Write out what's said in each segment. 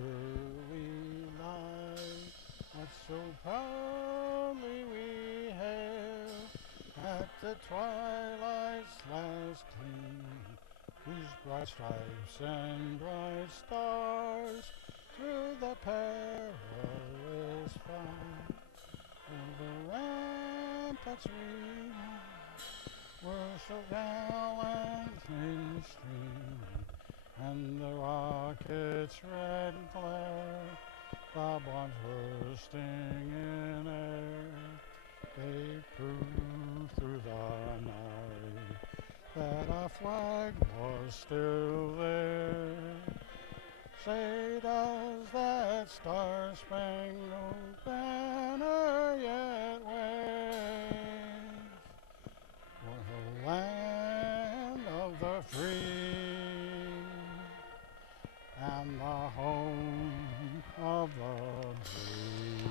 early light that so proudly we hail at the twilight's last gleam, whose broad stripes and bright stars through the perilous fight and the ramparts were so gallantly streaming, and the rocket's red glare, the bombs bursting in air, they proved through the night that our flag was still there. Say, does that star-spangled banner yet wave for the land of the free and the home of the brave?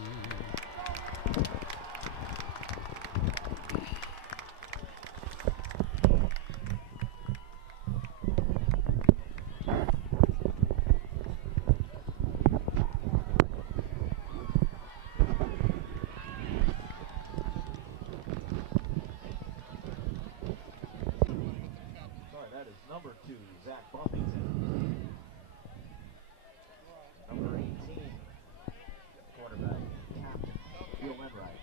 Number 2, Zach Buffington. Number 18, quarterback, captain, Will Enright.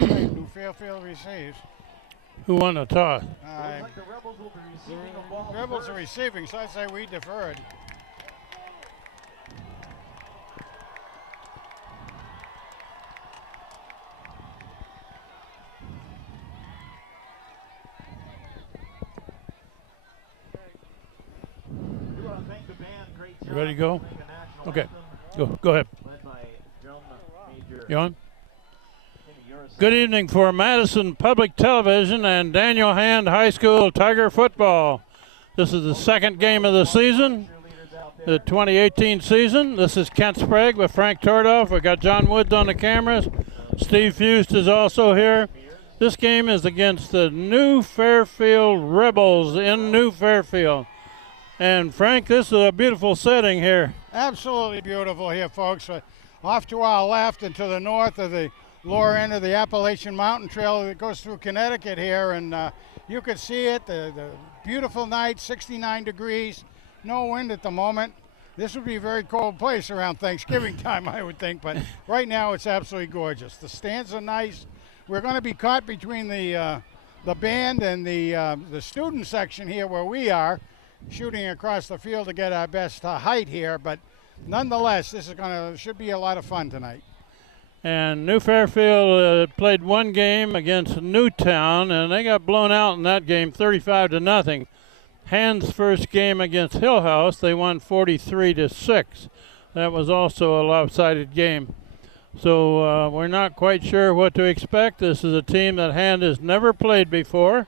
All right, New Fairfield receives. Who won the toss? Looks like the Rebels will be receiving the ball. Rebels first. are receiving, so I say we deferred. We want to thank the band. Great job. You ready to go? playing the national Okay. anthem, Go ahead. led by drum major You on? Timmy Urison. Good evening for Madison Public Television and Daniel Hand High School Tiger Football. This is the second game of the season, Cheerleaders out the there. 2018 season. This is Kent Sprague with Frank Tordoff. We got John Woods on the cameras. Steve Fust is also here. This game is against the New Fairfield Rebels in New Fairfield. And Frank, this is a beautiful setting here. Absolutely beautiful here, folks. Off to our left and to the north of the lower end of the Appalachian Mountain Trail that goes through Connecticut here, and you can see it, the beautiful night, 69 degrees, no wind at the moment. This would be a very cold place around Thanksgiving time, I would think, but right now it's absolutely gorgeous. The stands are nice. We're going to be caught between the band and the student section here where we are, shooting across the field to get our best height here, but nonetheless, this is should be a lot of fun tonight. And New Fairfield played one game against Newtown, and they got blown out in that game 35-0. Hand's first game against Hill House, they won 43-6. That was also a lopsided game. So we're not quite sure what to expect. This is a team that Hand has never played before.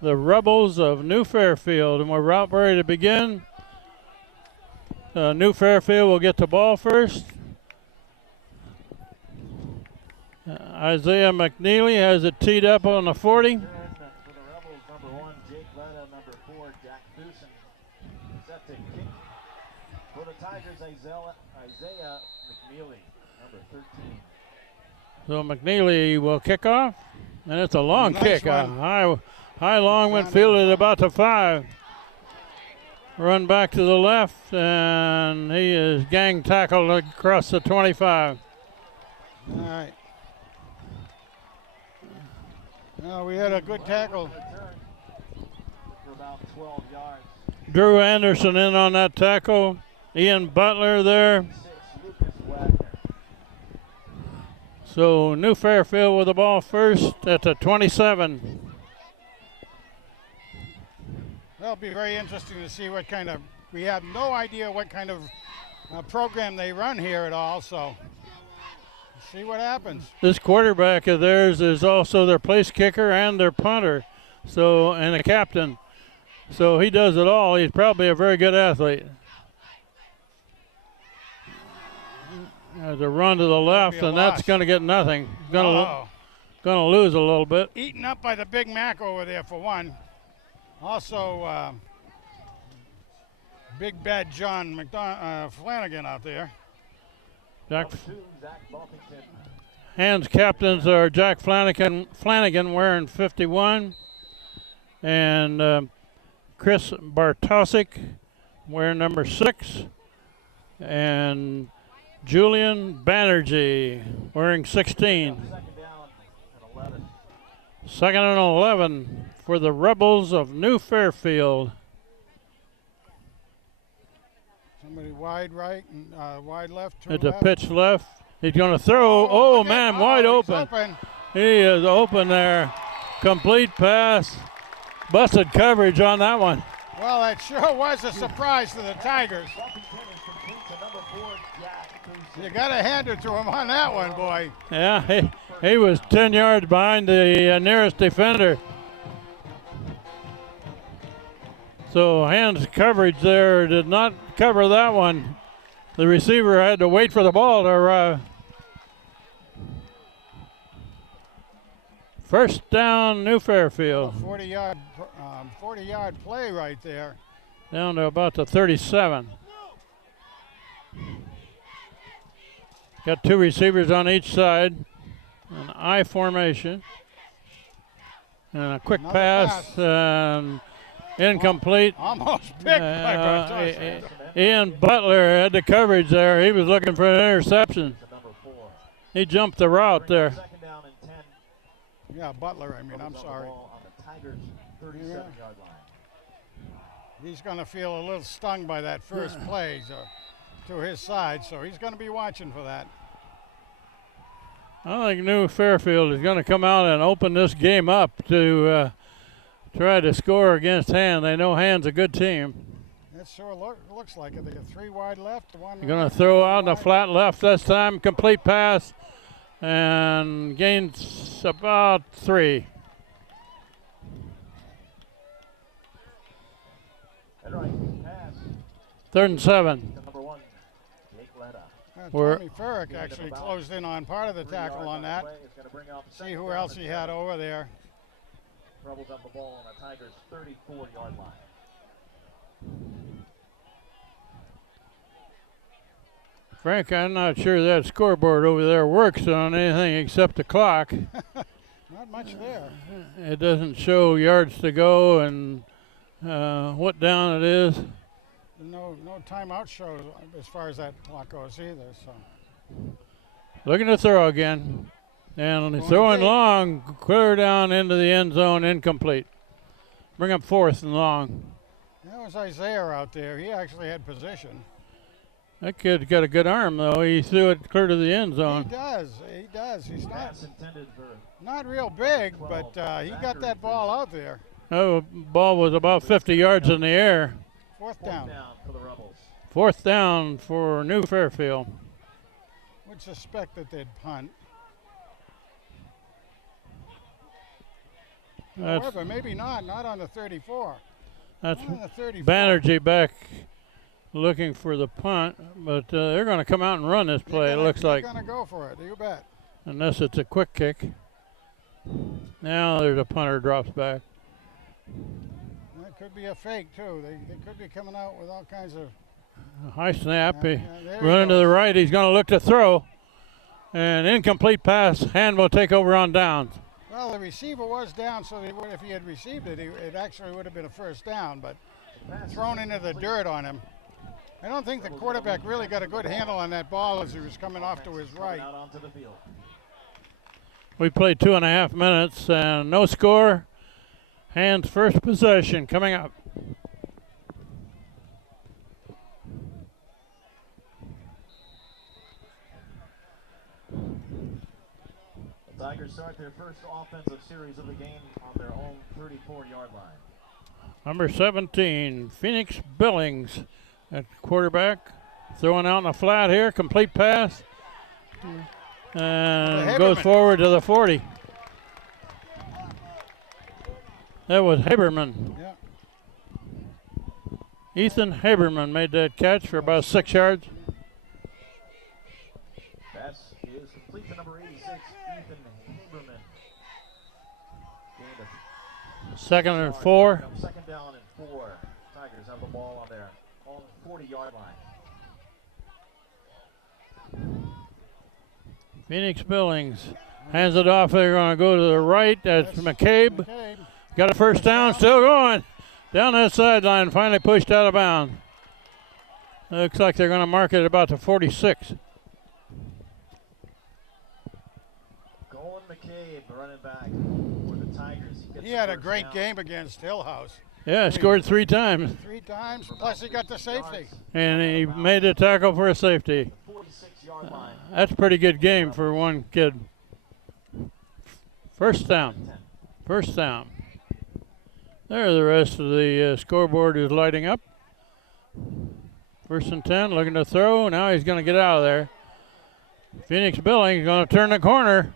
The Rebels of New Fairfield, and we're about ready to begin. New Fairfield will get the ball first. Isaiah McNeely has it teed up on the 40. For the Rebels, number 1, Jake Letta, number 4, Jack Doosan. Set to kick for the Tigers, Isaiah McNeely, number 13. So McNeely will kick off, and it's a long Nice kick. one. High long went fielded about the 5. Run back to the left, and he is gang tackled across the 25. All right. Well, we had a good tackle. For about 12 yards. Drew Anderson in on that tackle. Ian Butler there. 6, Lucas Wagner. So New Fairfield with the ball first at the 27. That'll be very interesting to see what kind of, we have no idea what kind of program they run here at all, so see what happens. This quarterback of theirs is also their place kicker and their punter, so and the captain. So he does it all. He's probably a very good athlete. There's a run to the left, and that's going to get nothing. Going to lose a little bit. Eaten up by the Big Mac over there for one. Also, Big Bad John Flanagan out there. Hands captains are Jack Flanagan wearing 51, and Chris Bartosik wearing number 6, and Julian Banerjee wearing 16. Second and 11 for the Rebels of New Fairfield. Somebody wide right and wide left. It's a pitch left. He's going to throw. Oh, man, wide open. He is open there. Complete pass. Busted coverage on that one. Well, that sure was a surprise to the Tigers. You got to hand it to him on that one, boy. Yeah, he was 10 yards behind the nearest defender. So hands coverage there did not cover that one. The receiver had to wait for the ball to arrive. First down, New Fairfield. 40-yard play right there. Down to about the 37. Got 2 receivers on each side. An I formation. And a quick pass. And incomplete. Almost picked by Bartos. Ian Butler had the coverage there. He was looking for an interception. He jumped the route there. Yeah, Butler, I'm sorry. He's going to feel a little stung by that first play to his side, so he's going to be watching for that. I think New Fairfield is going to come out and open this game up to try to score against Han. They know Han's a good team. It sure looks like it. They got 3 wide left. You're going to throw out in the flat left this time. Complete pass. And gains about 3. Third and 7. Tommy Furrick actually closed in on part of the tackle on that. See who else he had over there. Rebels have the ball on the Tigers' 34-yard line. Frank, I'm not sure that scoreboard over there works on anything except the clock. Not much there. It doesn't show yards to go and what down it is. No timeout shows as far as that clock goes either. So looking to throw again, and throwing long, clear down into the end zone, incomplete. Bring up 4th and long. That was Isaiah out there. He actually had position. That kid's got a good arm, though. He threw it clear to the end zone. He does. He's not real big, but he got that ball out there. Oh, ball was about 50 yards in the air. Fourth down for the Rebels. 4th down for New Fairfield. Would suspect that they'd punt. However, maybe not on the 34. That's on the 34. Banerjee back looking for the punt, but they're going to come out and run this play, it looks like. They're going to go for it, you bet. Unless it's a quick kick. Now there's a punter drops back. That could be a fake, too. They could be coming out with all kinds of... High snap. Running to the right. He's going to look to throw. And incomplete pass. Han will take over on downs. Well, the receiver was down, so if he had received it, it actually would have been a first down, but thrown into the dirt on him. I don't think the quarterback really got a good handle on that ball as he was coming off to his right. We played 2.5 minutes and no score. Han's first possession coming up. The Tigers start their first offensive series of the game on their own 34-yard line. Number 17, Phoenix Billings at quarterback. Throwing out in the flat here, complete pass. And goes forward to the 40. That was Haberman. Yeah. Ethan Haberman made that catch for about 6 yards. Pass is complete to number 86, Ethan Haberman. Gain of 2nd and 4. Second down and 4. Tigers have the ball on their own 40-yard line. Phoenix Billings hands it off. They're going to go to the right. That's McCabe. Got a first down, still going. Down that sideline, finally pushed out of bounds. Looks like they're going to mark it at about the 46. Colin McCabe running back for the Tigers. He had a great game against Hillhouse. Yeah, scored 3 times. 3 times, plus he got the safety. And he made a tackle for a safety. 46-yard line. That's a pretty good game for one kid. First down. First down. There, the rest of the scoreboard is lighting up. 1st and 10, looking to throw. Now he's going to get out of there. Phoenix Billings going to turn the corner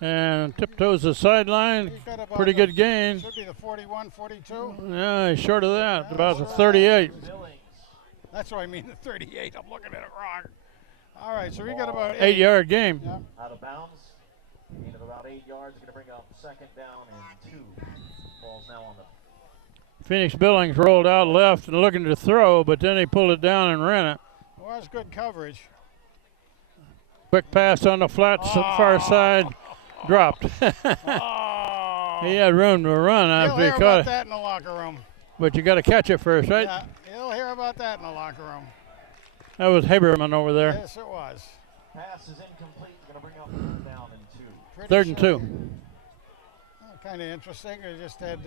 and tiptoes the sideline. Pretty good gain. Should be the 41, 42. Yeah, he's short of that, about the 38. That's what I mean, the 38. I'm looking at it wrong. All right, so we got about 8-yard game. Yeah. Out of bounds. Gain of about 8 yards. Going to bring up 2nd down and 2. Ball's now on the Phoenix Billings rolled out left and looking to throw, but then he pulled it down and ran it. Well, that's good coverage. Quick pass on the flat far side, dropped. Oh. He had room to run You'll after he hear caught about it. that in the locker room. But you got to catch it first, right? Yeah, you'll hear about that in the locker room. That was Haberman over there. Yes, it was. pass is incomplete. Going to bring up 3rd down and 2. 3rd and 2. Kind of interesting. We just had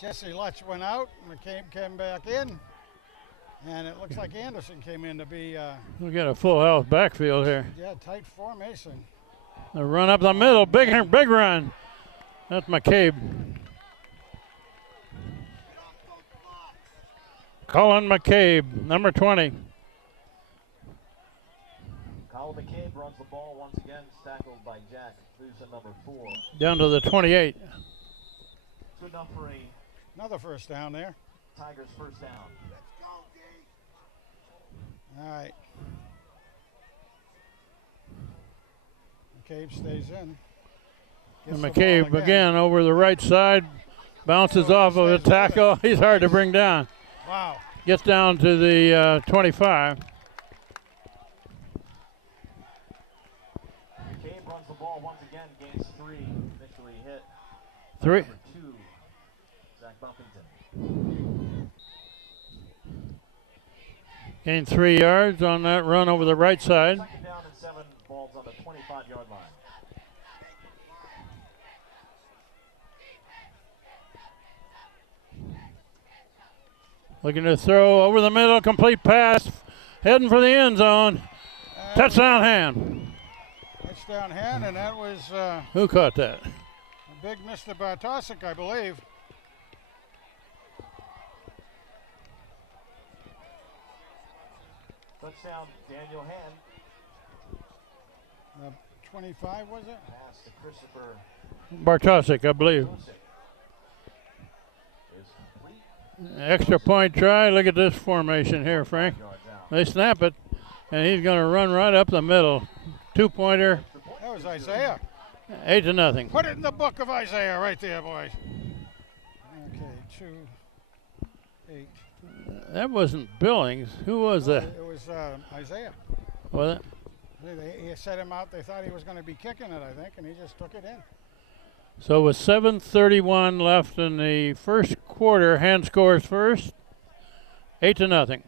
Jesse Lutz went out. McCabe came back in. And it looks like Anderson came in to be, We got a full house backfield here. yeah, tight formation. The run up the middle, big run. That's McCabe. Colin McCabe, number 20. Colin McCabe runs the ball once again, tackled by Jack Thusen, number 4. Down to the 28. Good enough for Another first down there. Tigers' first down. All right. McCabe stays in. And Gets the ball McCabe again over the right side, bounces Oh, off of a stays with it. tackle. He's hard to bring down. Wow. Gets down to the 25. McCabe runs the ball once again, gains 3. Initially hit. 3. Number 2, Zach Bumpington. Gained 3 yards on that run over the right side. 2nd down and 7. Ball's on the 25-yard line. Looking to throw over the middle, complete pass, heading for the end zone. Touchdown hand. Touchdown hand, and that was Who caught that? a big Mr. Bartosik, I believe. Touchdown, Daniel Hand. 25, was it? Pass to Christopher Bartosik, I believe. Joseph. Is complete. Extra point try. Look at this formation here, Frank. Yards out. They snap it, and he's going to run right up the middle. 2-pointer, That was Isaiah. 8-0. Put it in the book of Isaiah right there, boys. Okay, 2, 8. That wasn't Billings. Who was that? It was Isaiah. Was it? He set him out. They thought he was going to be kicking it, I think, and he just took it in. So with 7:31 left in the first quarter, Hand scores first, 8-0.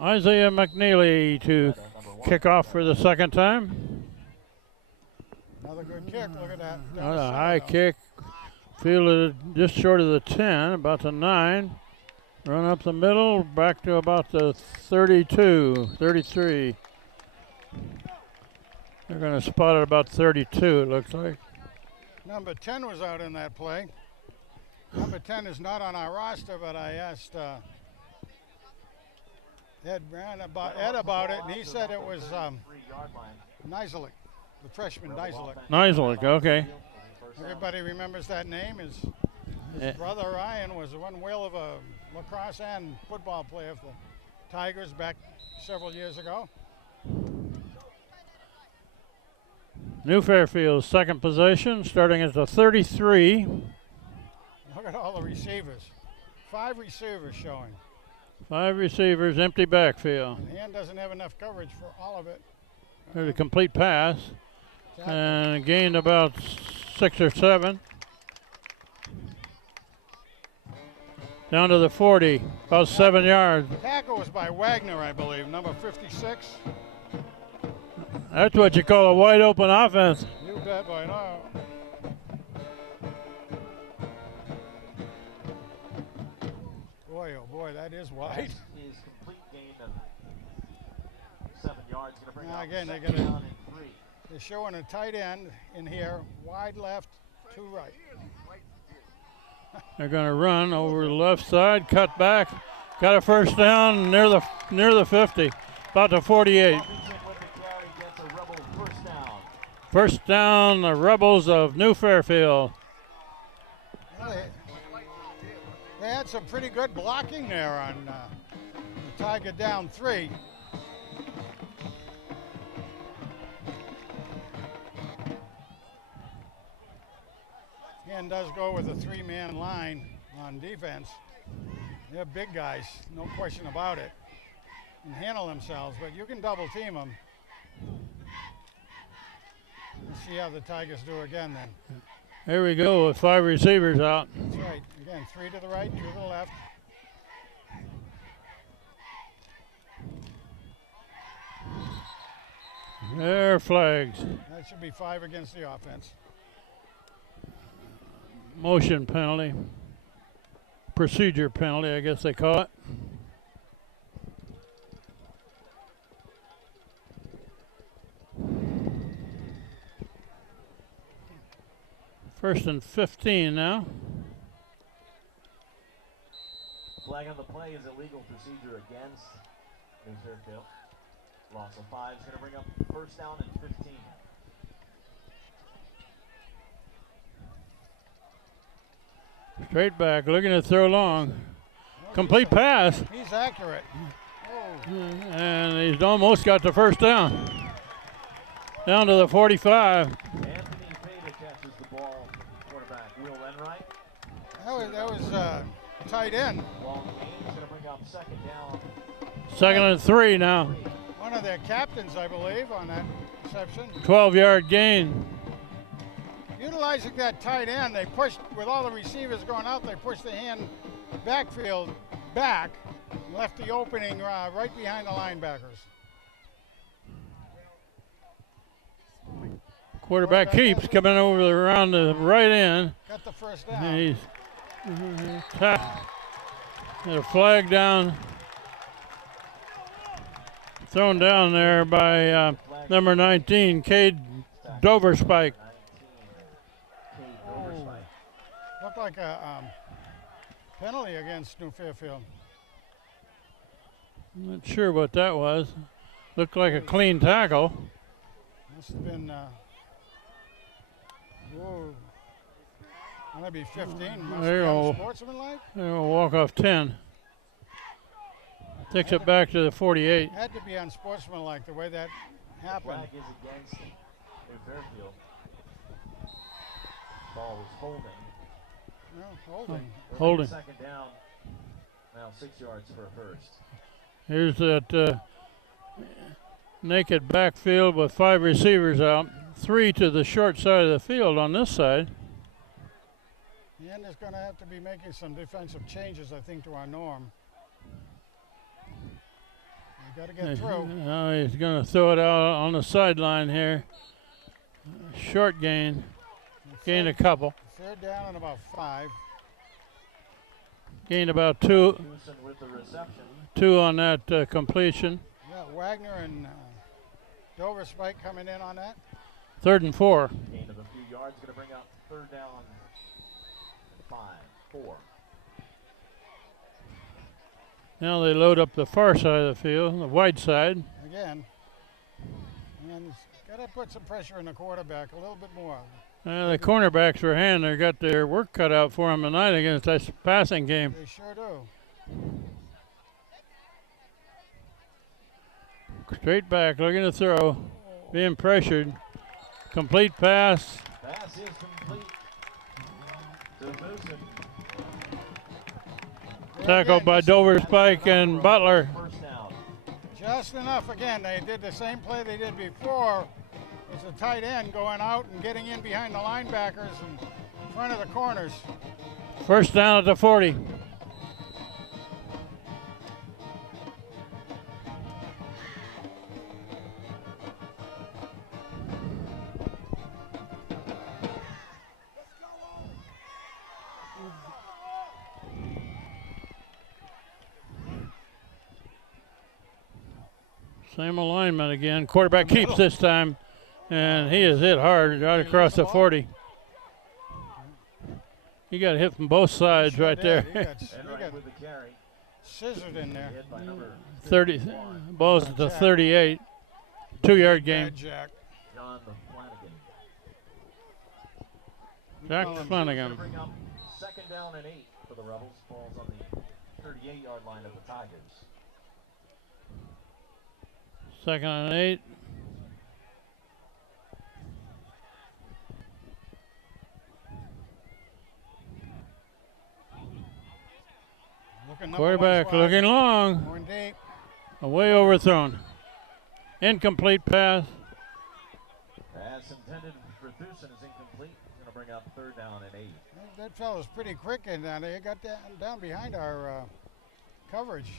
Isaiah McNeely to kick off for the second time. Another good kick. Look at that. Down the Another center, high though. kick, fielded just short of the 10, about the 9. Run up the middle, back to about the 32, 33. They're going to spot it about 32, it looks like. Number 10 was out in that play. Number 10 is not on our roster, but I asked Ed ran Ed about it, and he said it was 3-yard line. Niselik, the freshman Niselik. Niselik, okay. Everybody remembers that name. His Eh. brother Ryan was one whale of a lacrosse and football player for the Tigers back several years ago. New Fairfield, second possession, starting at the 33. Look at all the receivers. 5 receivers showing. 5 receivers, empty backfield. And Hand doesn't have enough coverage for all of it. There's a complete pass. And gained about 6 or 7. Down to the 40, about 7 yards. Tackle was by Wagner, I believe, number 56. That's what you call a wide open offense. You bet, boy. No. Boy, oh boy, that is wide. His complete gain of 7 yards. Going to bring Now up again, they're second gonna- down and 3. They're showing a tight end in here, wide left, 2 right. They're going to run over the left side, cut back, got a first down near the 50, about the 48. Robinson with the carry gets a Rebel first down. First down, the Rebels of New Fairfield. Well, they had some pretty good blocking there on the Tiger down 3. Hand does go with a 3-man line on defense. They're big guys, no question about it, and handle themselves, but you can double team them. Let's see how the Tigers do again then. Here we go with 5 receivers out. That's right. Again, 3 to the right, 2 to the left. There, flags. That should be 5 against the offense. Motion penalty. Procedure penalty, I guess they call it. First and 15 now. Flag on the play is illegal procedure against New Fairfield. Loss of 5 is going to bring up first down and 15. Straight back, looking to throw long. Complete pass, He's accurate. Oh, and he's almost got the first down. Down to the 45. Anthony Fada catches the ball. Quarterback Will Enright. that was tight end. Long gain is going to bring up second down. Second and 3 now. One of their captains, I believe, on that reception. 12-yard gain. Utilizing that tight end, they pushed, with all the receivers going out, they pushed the hand backfield back and left the opening right behind the linebackers. Quarterback keeps coming over around the right end. Got the first down. And he's got a flag down. Thrown down there by number 19, Cade Doverspike. Looked like a penalty against New Fairfield. I'm not sure what that was. Looked like a clean tackle. Must have been, whoa, that'd be 15. Must There you be go. unsportsmanlike. They'll walk off 10. Takes it back to the 48. Had to be unsportsmanlike the way that happened. Flag is against New Fairfield. Ball was holding. No, holding. Holding. Second down. Now 6 yards for a first. Here's that naked backfield with 5 receivers out. 3 to the short side of the field on this side. And is going to have to be making some defensive changes, I think, to our norm. You got to get through. Now he's going to throw it out on the sideline here. Short gain. Gain a couple. Third down and about 5. Gained about 2 Houston with the reception. on that completion. Yeah, Wagner and Dover Spike coming in on that. 3rd and 4. Gain of a few yards. Going to bring up third down. 5, 4. Now they load up the far side of the field, the wide side. Again. And got to put some pressure on the quarterback a little bit more. The cornerbacks are they got their work cut out for them tonight against this passing game. They sure do. Straight back, looking to throw, being pressured. Complete pass. Pass is complete to Newsom. Tackled by Dover, Spike, and Butler. First down. Just enough. Again, they did the same play they did before. It's a tight end going out and getting in behind the linebackers and in front of the corners. First down at the 40. Same alignment again. Quarterback keeps this time, and he is hit hard right across the 40. He got hit from both sides right there. He got with the carry. scissored in there. 30 balls at the 38. 2-yard game. Bad Jack. John Flanagan. Jack Flanagan. Bring up second down and 8 for the Rebels. Balls on the 38-yard line of the Tigers. Second and 8. Quarterback looking long. Going deep. Away overthrown. Incomplete pass. Pass intended for Thusen is incomplete. He's going to bring up third down and 8. That fellow's pretty quick in down there. He got down behind our coverage.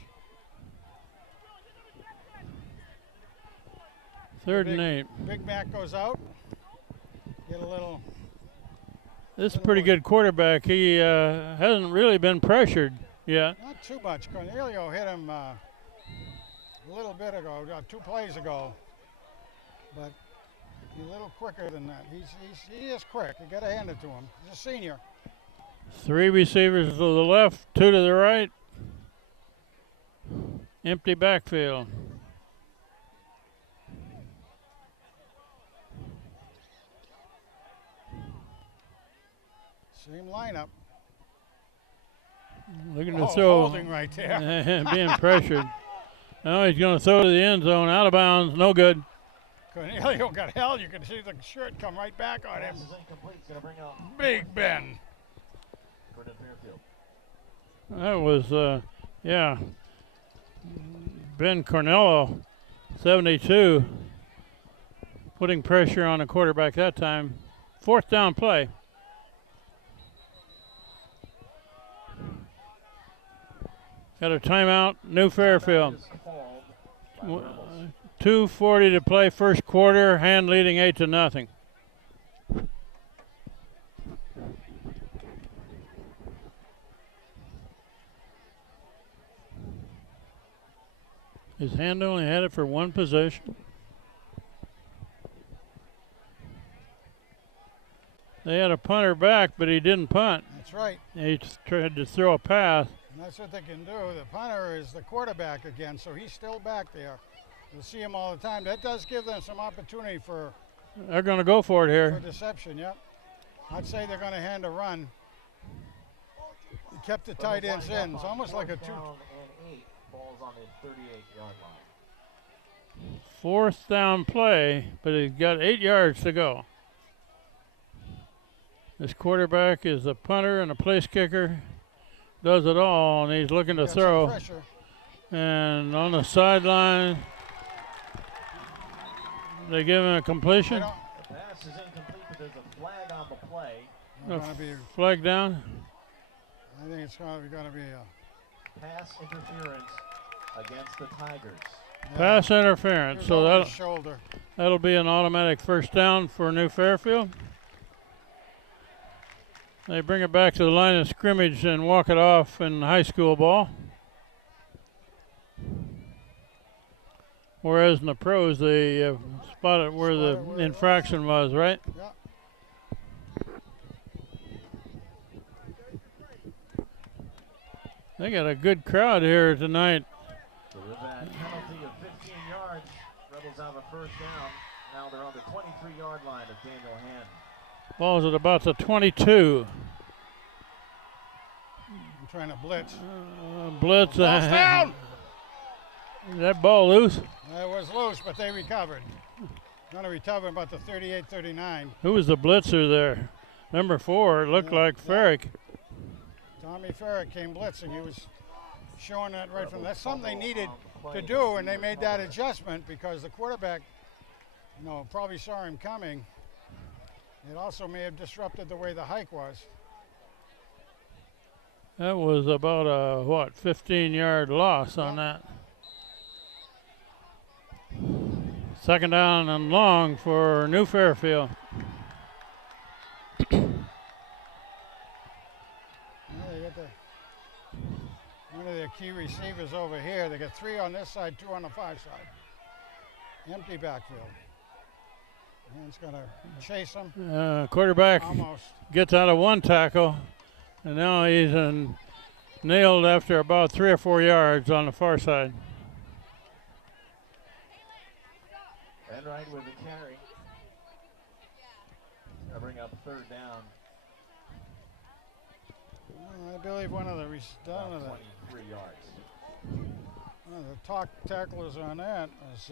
Third and 8. Big Mac goes out. Get a little. This is a pretty good quarterback. He hasn't really been pressured yet. Not too much. Cornelio hit him a little bit ago, 2 plays ago. But he's a little quicker than that. He is quick. You got to hand it to him. He's a senior. 3 receivers to the left, 2 to the right. Empty backfield. Same lineup. Looking to throw. Holding right there. Being pressured. Now he's going to throw to the end zone, out of bounds, no good. Cornelio got held. You can see the shirt come right back on him. Pass is incomplete. He's going to bring up Big Ben. for the Fairfield. That was, yeah. Ben Cornello, 72, putting pressure on the quarterback that time. 4th down play. Got a timeout, New Fairfield. 2:40 to play, first quarter. Hand leading 8-0. His Hand only had it for 1 possession. They had a punter back, but he didn't punt. That's right. He tried to throw a pass. And that's what they can do. The punter is the quarterback again, so he's still back there. You'll see him all the time. That does give them some opportunity for They're going to go for it here. deception, yep. I'd say they're going to hand a run. He kept the tight ends in. It's almost like a 2. Down and 8. Balls on the 38-yard line. 4th down play, but he's got 8 yards to go. This quarterback is a punter and a place kicker. Does it all, and he's looking to throw. And on the sideline, they give him a completion. The pass is incomplete, but there's a flag on the play. Flag down. I think it's going to be a Pass interference against the Tigers. Pass interference. So shoulder. that'll be an automatic first down for New Fairfield. They bring it back to the line of scrimmage and walk it off in high school ball. Whereas in the pros, they spotted where the infraction was, right? Yeah. They got a good crowd here tonight. So with that penalty of 15 yards, Rebels have a first down. Now they're on the 23-yard line of Daniel Hand. Ball's at about the 22. I'm trying to blitz. Blitz. Ball's down! Is that ball loose? It was loose, but they recovered. Going to recover about the 38-39. Who was the blitzer there? Number 4, it looked like Ferrick. Tommy Ferrick came blitzing. He was showing that right from. That's something they needed to do, and they made that adjustment because the quarterback, probably saw him coming. It also may have disrupted the way the hike was. That was about a 15-yard loss on that. Second down and long for New Fairfield. One of their key receivers over here. They got 3 on this side, 2 on the far side. Empty backfield. And it's going to chase them. Quarterback almost gets out of one tackle, and now he's nailed after about 3 or 4 yards on the far side. Enright with the carry. Gonna bring up third down. I believe one of the 23 yards. One of the top tacklers on that was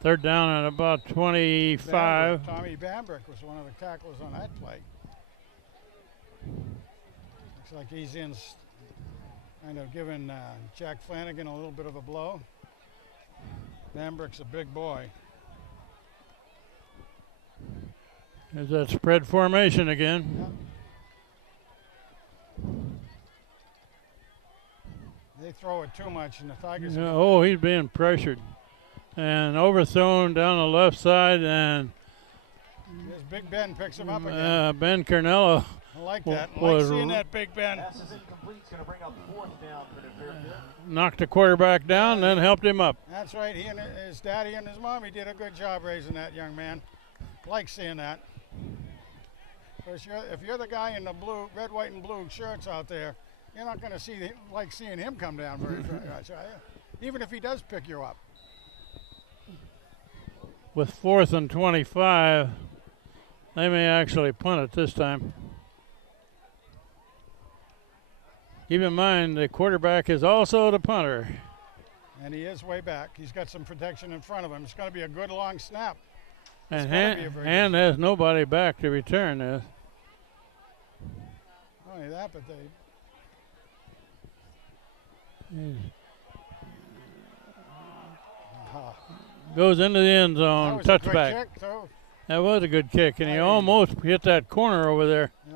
Third down at about 25. Tommy Bambrick was one of the tacklers on that play. Looks like he's in, kind of giving Jack Flanagan a little bit of a blow. Bambrick's a big boy. There's that spread formation again. Yep. They throw it too much, and the Tigers. Oh, he's being pressured and overthrown down the left side, and Here's Big Ben picks him up again. Ben Carnello. I like that. I like seeing that Big Ben. Pass is incomplete. It's going to bring up fourth down for the Fairfield. Knocked the quarterback down, then helped him up. That's right. He and his daddy and his mommy did a good job raising that young man. Like seeing that. Because if you're the guy in the blue, red, white, and blue shirts out there, you're not going to like seeing him come down very much, are you? Even if he does pick you up. With 4th and 25, they may actually punt it this time. Keep in mind, the quarterback is also the punter. And he is way back. He's got some protection in front of him. It's going to be a good long snap. And there's nobody back to return this. Not only that, but goes into the end zone, touchback. That was a good kick, and he almost hit that corner over there. Yeah.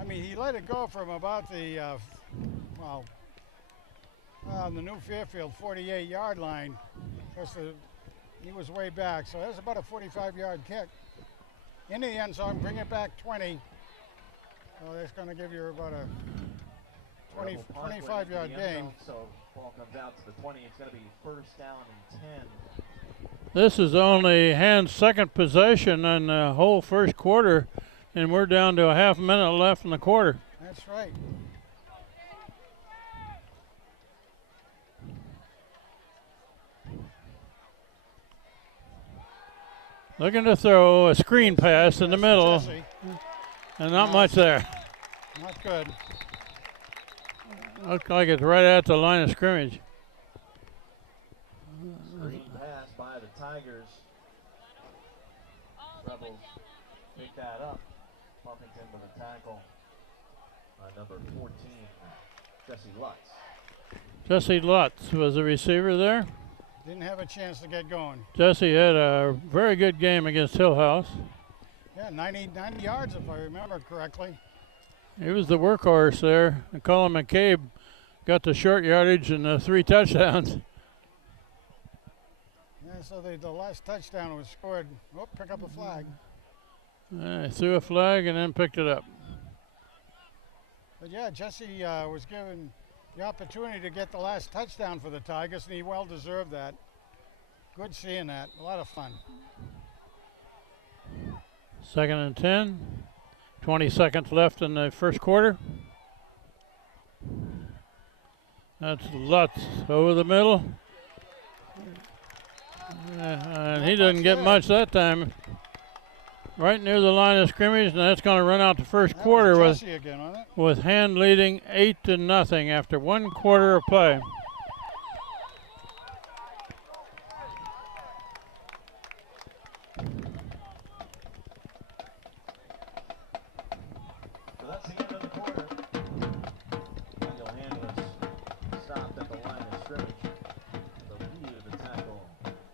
I mean, he let it go from about the, on the New Fairfield 48-yard line. He was way back, so that was about a 45-yard kick. Into the end zone, bring it back 20. So that's going to give you about a 25-yard gain. So ball comes out to the 20. It's going to be first down and 10. This is only Hand's second possession in the whole first quarter, and we're down to a half minute left in the quarter. That's right. Looking to throw a screen pass in the middle, and not much there. Not good. Looks like it's right at the line of scrimmage. Screen pass by the Tigers. Rebels pick that up. Buffington with a tackle. Number 14, Jesse Lutz. Jesse Lutz was the receiver there. Didn't have a chance to get going. Jesse had a very good game against Hillhouse. Yeah, 90 yards if I remember correctly. He was the workhorse there. And Colin McCabe got the short yardage and the 3 touchdowns. Yeah, so the last touchdown was scored. Oh, pick up a flag. He threw a flag and then picked it up. But yeah, Jesse was given the opportunity to get the last touchdown for the Tigers, and he well deserved that. Good seeing that. A lot of fun. 2nd and 10. 20 seconds left in the first quarter. That's Lutz over the middle. And he doesn't get much that time. Right near the line of scrimmage, and that's going to run out the first quarter with Hand leading 8-0 after 1 quarter of play. So that's the end of the quarter. Daniel Hand was stopped at the line of scrimmage. The lead of the tackle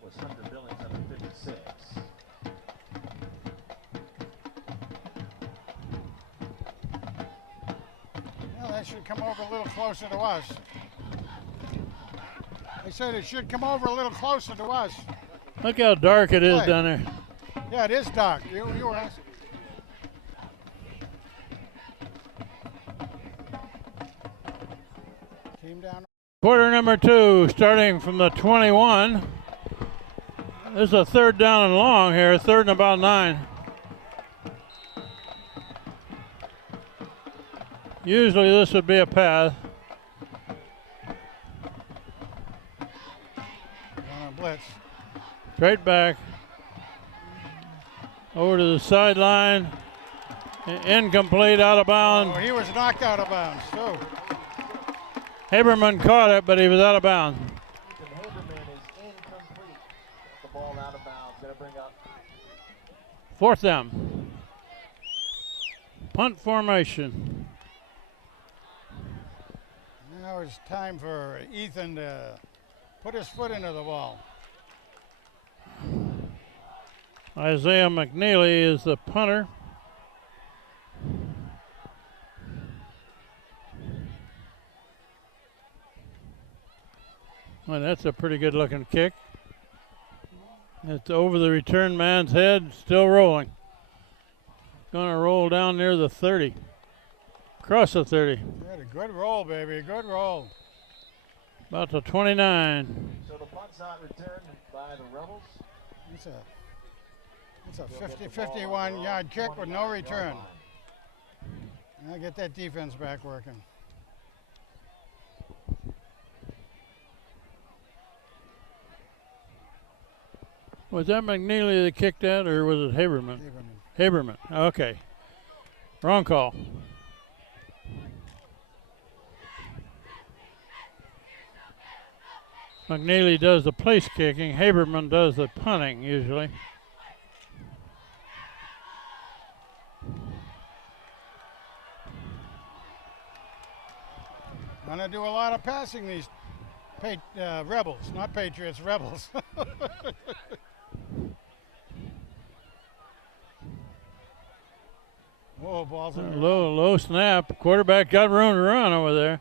was Hunter Billings, number 56. That should come over a little closer to us. I said it should come over a little closer to us. Look how dark it is down there. Yeah, it is dark. You were asking. Team down. Quarter number 2, starting from the 21. This is a 3rd down and long here, 3rd and about 9. Usually this would be a pass. Blitz. Straight back. Over to the sideline. Incomplete, out of bounds. Oh, he was knocked out of bounds, too. Haberman caught it, but he was out of bounds. Haberman is incomplete. The ball out of bounds. Going to bring up 4th down. Punt formation. Now it's time for Ethan to put his foot into the ball. Isaiah McNeely is the punter. Well, that's a pretty good looking kick. It's over the return man's head, still rolling. Gonna roll down near the 30. Across the 30. Had a good roll, baby, good roll. About the 29. So the punt's not returned by the Rebels. It's a 51 yard kick with no return. I'll get that defense back working. Was that McNeely that kicked that, or was it Haberman? Haberman. Okay. Wrong call. McNeely does the place kicking. Haberman does the punting usually. Gonna do a lot of passing these Rebels, not Patriots, Rebels. Oh, balls in low snap. Quarterback got room to run over there.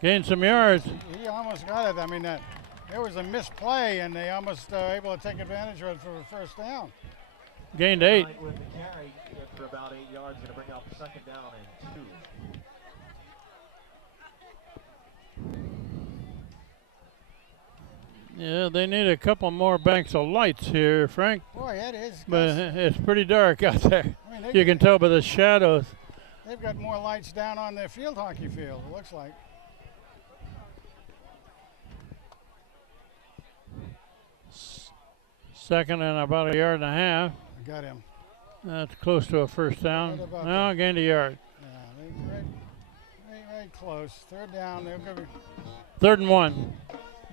Gained some yards. He almost got it. I mean, there was a misplay, and they almost able to take advantage of it for a first down. Gained 8. With the carry for about 8 yards, going to bring up 2nd down and 2. Yeah, they need a couple more banks of lights here, Frank. Boy, it is. But it's pretty dark out there. I mean, you can tell by the shadows. They've got more lights down on their field hockey field, it looks like. Second and about a yard and a half. I got him. That's close to a first down. No, gained a yard. Yeah, right close. 3rd down. They'll give you 3rd and 1.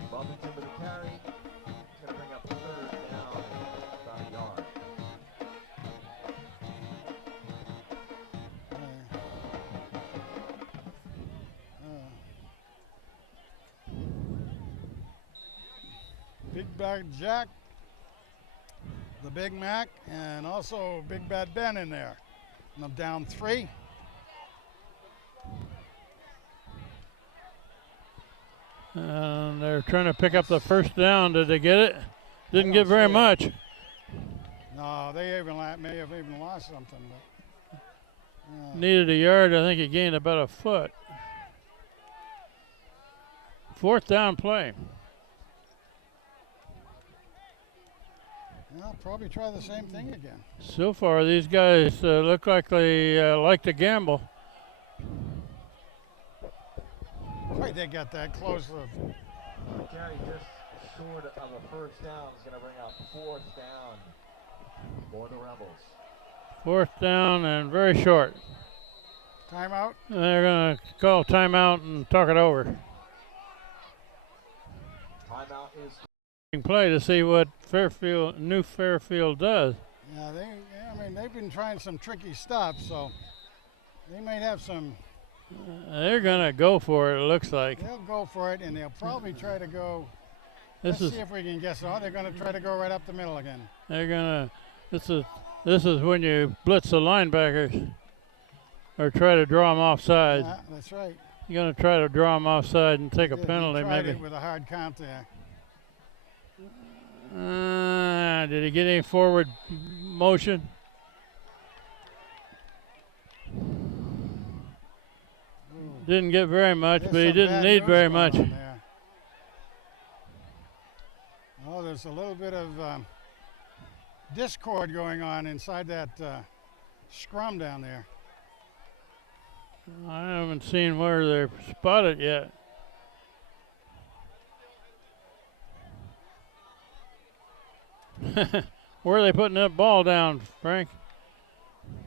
Bumpington with the carry. It's going to bring up 3rd down, about a yard. Big Bad Jack, the Big Mac, and also Big Bad Ben in there. And I'm down 3. And they're trying to pick up the first down. Did they get it? Didn't get very much. No, they may have even lost something. But, needed a yard. I think he gained about a foot. 4th down play. I'll probably try the same thing again. So far, these guys look like they like to gamble. boy, they got that close. Carry just short of a first down is going to bring up fourth down for the Rebels. Fourth down and very short. Timeout. They're going to call timeout and talk it over. Timeout is Play to see what New Fairfield does. Yeah, I mean, they've been trying some tricky stuff, so they might have some. They're going to go for it, it looks like. They'll go for it, and they'll probably try to go. Let's see if we can guess. Oh, they're going to try to go right up the middle again. They're going to. This is when you blitz the linebackers or try to draw them offside. Yeah, that's right. You're going to try to draw them offside and take a penalty, he tried maybe. It with a hard count there. Did he get any forward motion? Didn't get very much, but he didn't need very much. Oh, there's a little bit of discord going on inside that scrum down there. I haven't seen where they're spotted yet. Where are they putting that ball down, Frank?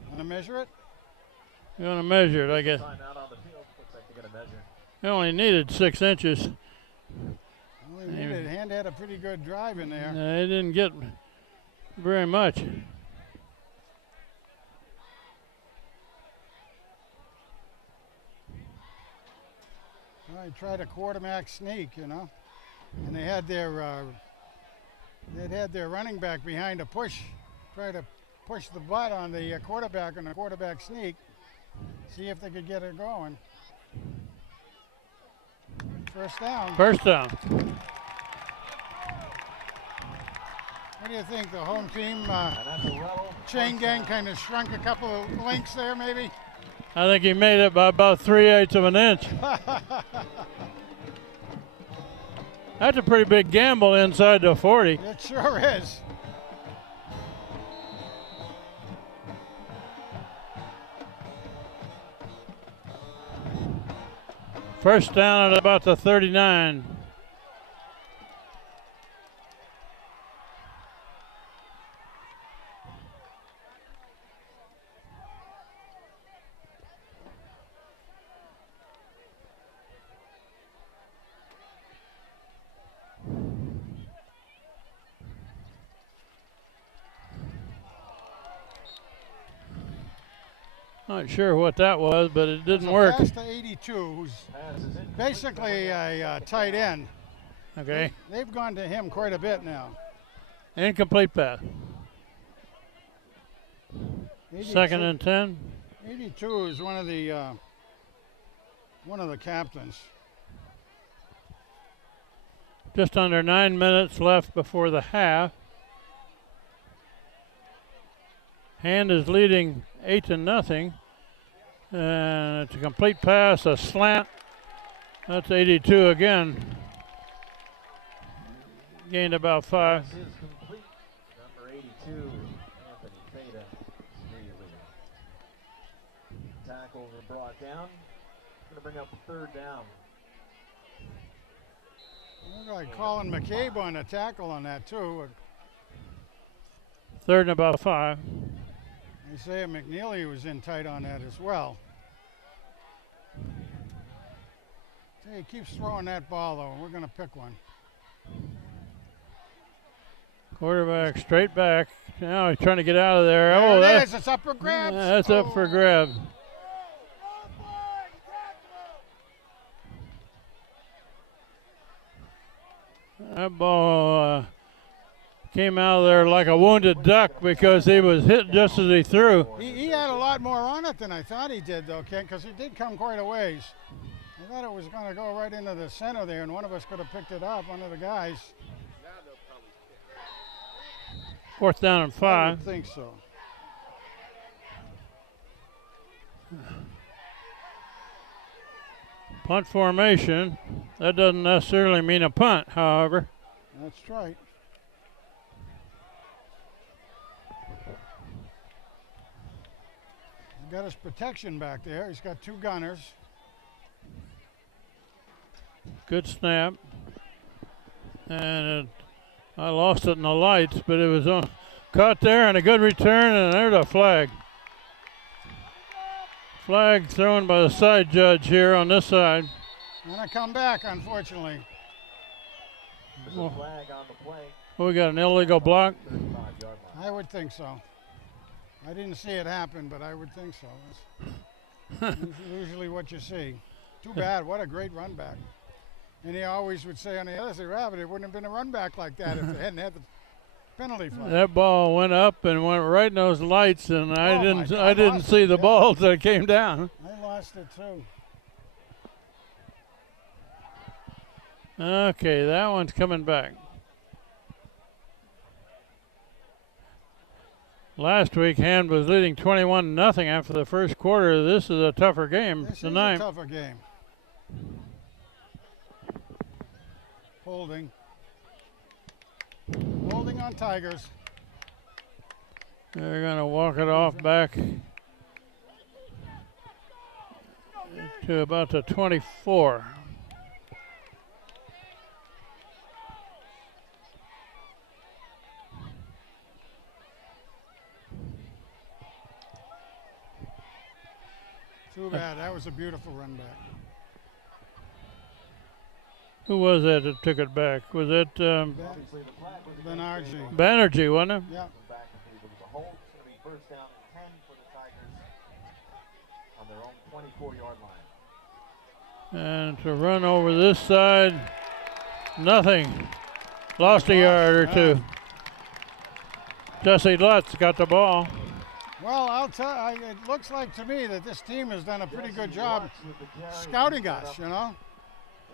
Want to measure it? You want to measure it, I guess. time out on the field. Looks like they're going to measure. They only needed 6 inches. Hand had a pretty good drive in there. They didn't get very much. Well, they tried a quarterback sneak, you know, and they had their running back behind a push, try to push the butt on the quarterback on a quarterback sneak, see if they could get it going. First down. First down. What do you think? The home team chain gang kind of shrunk a couple of links there, maybe? I think he made it by about 3/8 of an inch. That's a pretty big gamble inside the 40. It sure is. First down at about the 39. Not sure what that was, but it didn't work. Pass to 82, who's basically a tight end. Okay. They've gone to him quite a bit now. Incomplete pass. 82, Second and 10. 82 is one of the captains. Just under 9 minutes left before the half. Hand is leading 8-0. And it's a complete pass, a slant. That's 82 again. Gained about 5. Pass is complete. Number 82, Anthony Feta immediately. Tackle and brought down. Going to bring up third down. Look like Colin McCabe on a tackle on that too. Third and about 5. Isaiah McNeely was in tight on that as well. He keeps throwing that ball though. We're going to pick one. Quarterback straight back. Now he's trying to get out of there. There it is. It's up for grabs. That's up for grabs. That ball came out of there like a wounded duck because he was hit just as he threw. He had a lot more on it than I thought he did, though, Ken, because he did come quite a ways. I thought it was going to go right into the center there, and one of us could have picked it up, one of the guys. Fourth down and 5. I would think so. Punt formation. That doesn't necessarily mean a punt, however. That's right. He's got his protection back there. He's got 2 gunners. Good snap. And I lost it in the lights, but it was caught there, and a good return, and there's a flag. Flag thrown by the side judge here on this side. Gonna come back, unfortunately. There's a flag on the play. We got an illegal block. 35-yard line. I would think so. I didn't see it happen, but I would think so. That's usually what you see. Too bad. What a great run back. And he always would say on the other side, Rabbit, it wouldn't have been a run back like that if they hadn't had the penalty flag. That ball went up and went right in those lights, and I God, didn't see the ball until it came down. I lost it too. Okay, that one's coming back. Last week, Hand was leading 21-0 after the first quarter. This is a tougher game This tonight. is a tougher game. Holding. Holding on Tigers. They're going to walk it off back to about the 24. Too bad. That was a beautiful run back. Who was that took it back? Was it Obviously, the flag was against Banerjee. Banerjee, wasn't it? Yeah. back and it was a hold. It's going to be first down and 10 for the Tigers on their own 24-yard line. And to run over this side, nothing. Lost a yard or two. Jesse Lutz got the ball. Well, I'll tell you, it looks like to me that this team has done a pretty good job scouting us, you know.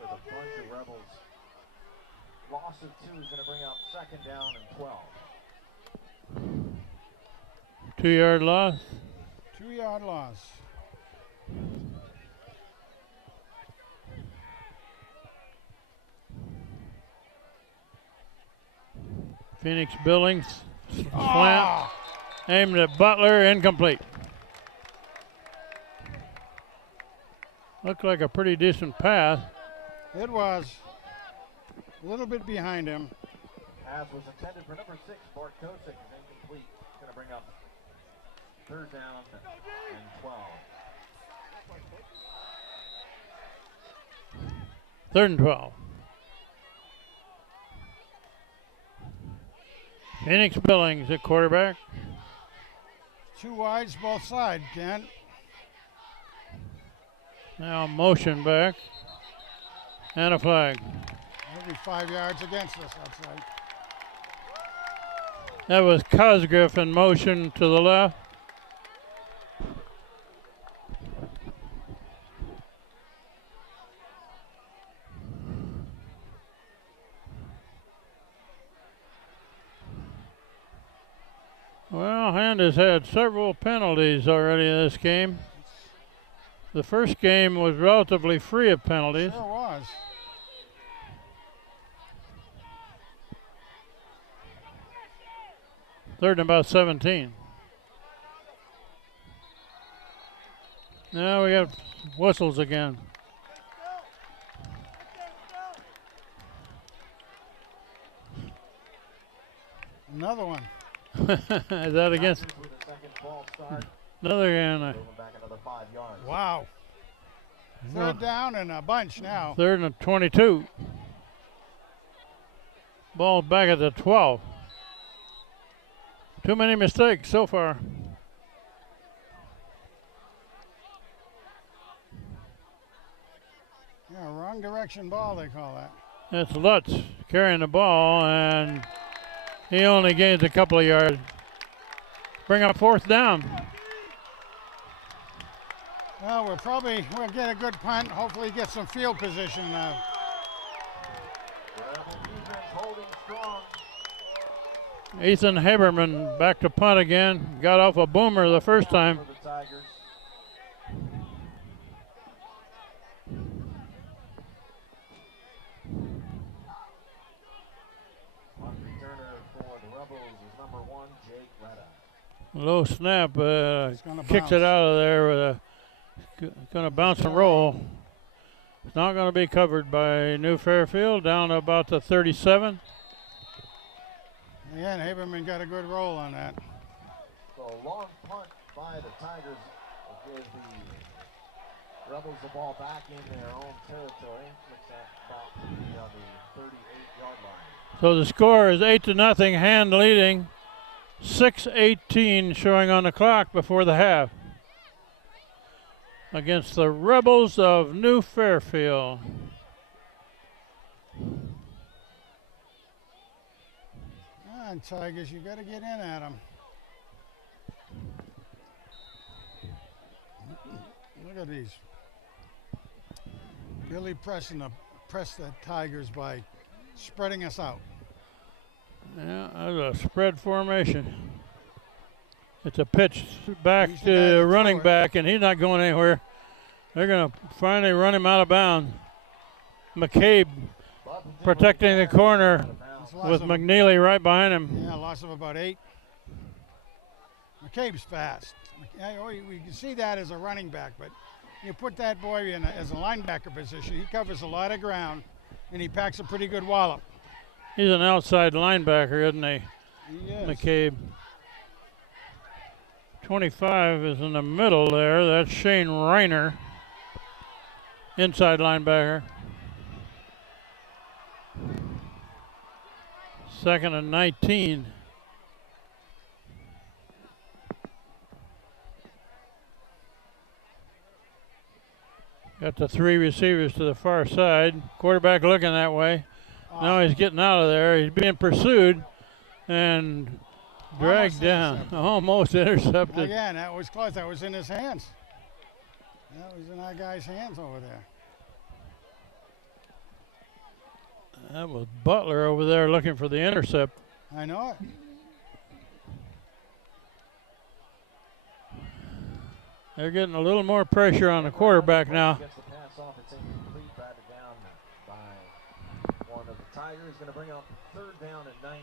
With a bunch of Rebels. Loss of 2 is going to bring up second down and 12. 2-yard loss. 2-yard loss. Phoenix Billings slant, Ah! aimed at Butler, incomplete. Looked like a pretty decent pass. It was a little bit behind him. Pass was intended for number 6, Bartosik, is incomplete. It's going to bring up third down and 12. 3rd and 12. Phoenix Billings at quarterback. 2 wides both sides, Kent. Now motion back. And a flag. That'll be 5 yards against us, I'd say. That was Cosgriff in motion to the left. Well, Hand has had several penalties already in this game. The first game was relatively free of penalties. Sure was. Third and about 17. Now we got whistles again. Another one. Is that against Tigers with a second ball start. another guy? Moving back another 5 yards. Wow. 3rd down and a bunch now. 3rd and 22. Ball back at the 12. Too many mistakes so far. Yeah, wrong direction ball, they call that. That's Lutz carrying the ball, and he only gains a couple of yards. Bring up 4th down. Well, we'll get a good punt. Hopefully get some field position now. Rebel defense holding strong. Ethan Haberman back to punt again. Got off a boomer the first time. For the Tigers. Punt returner for the Rebels is number 1, Jake Retta. Low snap. It's gonna Kicks bounce. it out of there with a. Going to bounce and roll. It's not going to be covered by New Fairfield, down to about the 37. Again, Haberman got a good roll on that. So a long punt by the Tigers gives the Rebels the ball back in their own territory. Looks at about to be on the 38-yard line. So the score is 8-0, Hand leading. 6:18 showing on the clock before the half against the Rebels of New Fairfield. Come on, Tigers, you got to get in at them. Look at these. Really press the Tigers by spreading us out. Yeah, that's a spread formation. It's a pitch back He's the guy to that running threw it. back, and he's not going anywhere. They're going to finally run him out of bounds. McCabe protecting the corner It's a loss with of- McNeely right behind him. Yeah, loss of about 8. McCabe's fast. We can see that as a running back, but you put that boy in as a linebacker position, he covers a lot of ground, and he packs a pretty good wallop. He's an outside linebacker, isn't he, He is. McCabe? 25 is in the middle there. That's Shane Reiner, inside linebacker. 2nd and 19. Got the 3 receivers to the far side. Quarterback looking that way. Now he's getting out of there. He's being pursued and dragged down. Almost intercepted. Again, that was close. That was in his hands. That was in our guy's hands over there. That was Butler over there looking for the intercept. I know it. They're getting a little more pressure on the quarterback now. Gets the pass off. It's incomplete. Batted down by one of the Tigers. Going to bring up 3rd down and 19.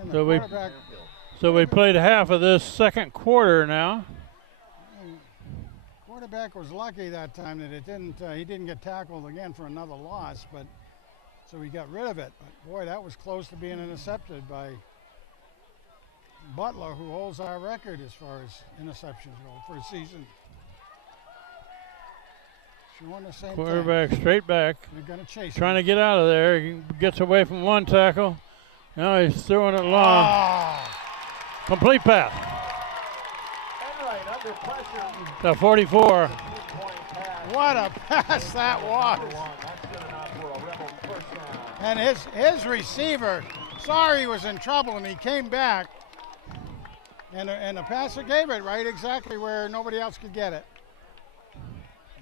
And the So we- quarterback, So we played half of this second quarter now. quarterback was lucky that time that it didn't. He didn't get tackled again for another loss, but so he got rid of it. But boy, that was close to being intercepted by Butler, who holds our record as far as interceptions go for a season. She won the same Quarterback straight back, thing. They're going to chase trying to him. get out of there. He gets away from one tackle. Now he's throwing it long. Oh, Complete pass. Enright under pressure. To 44. Pinpoint pass. what a pass that was! Number 1. That's good enough for a Rebel 1st down. And his receiver, sorry he was in trouble, and he came back. And the passer gave it right exactly where nobody else could get it.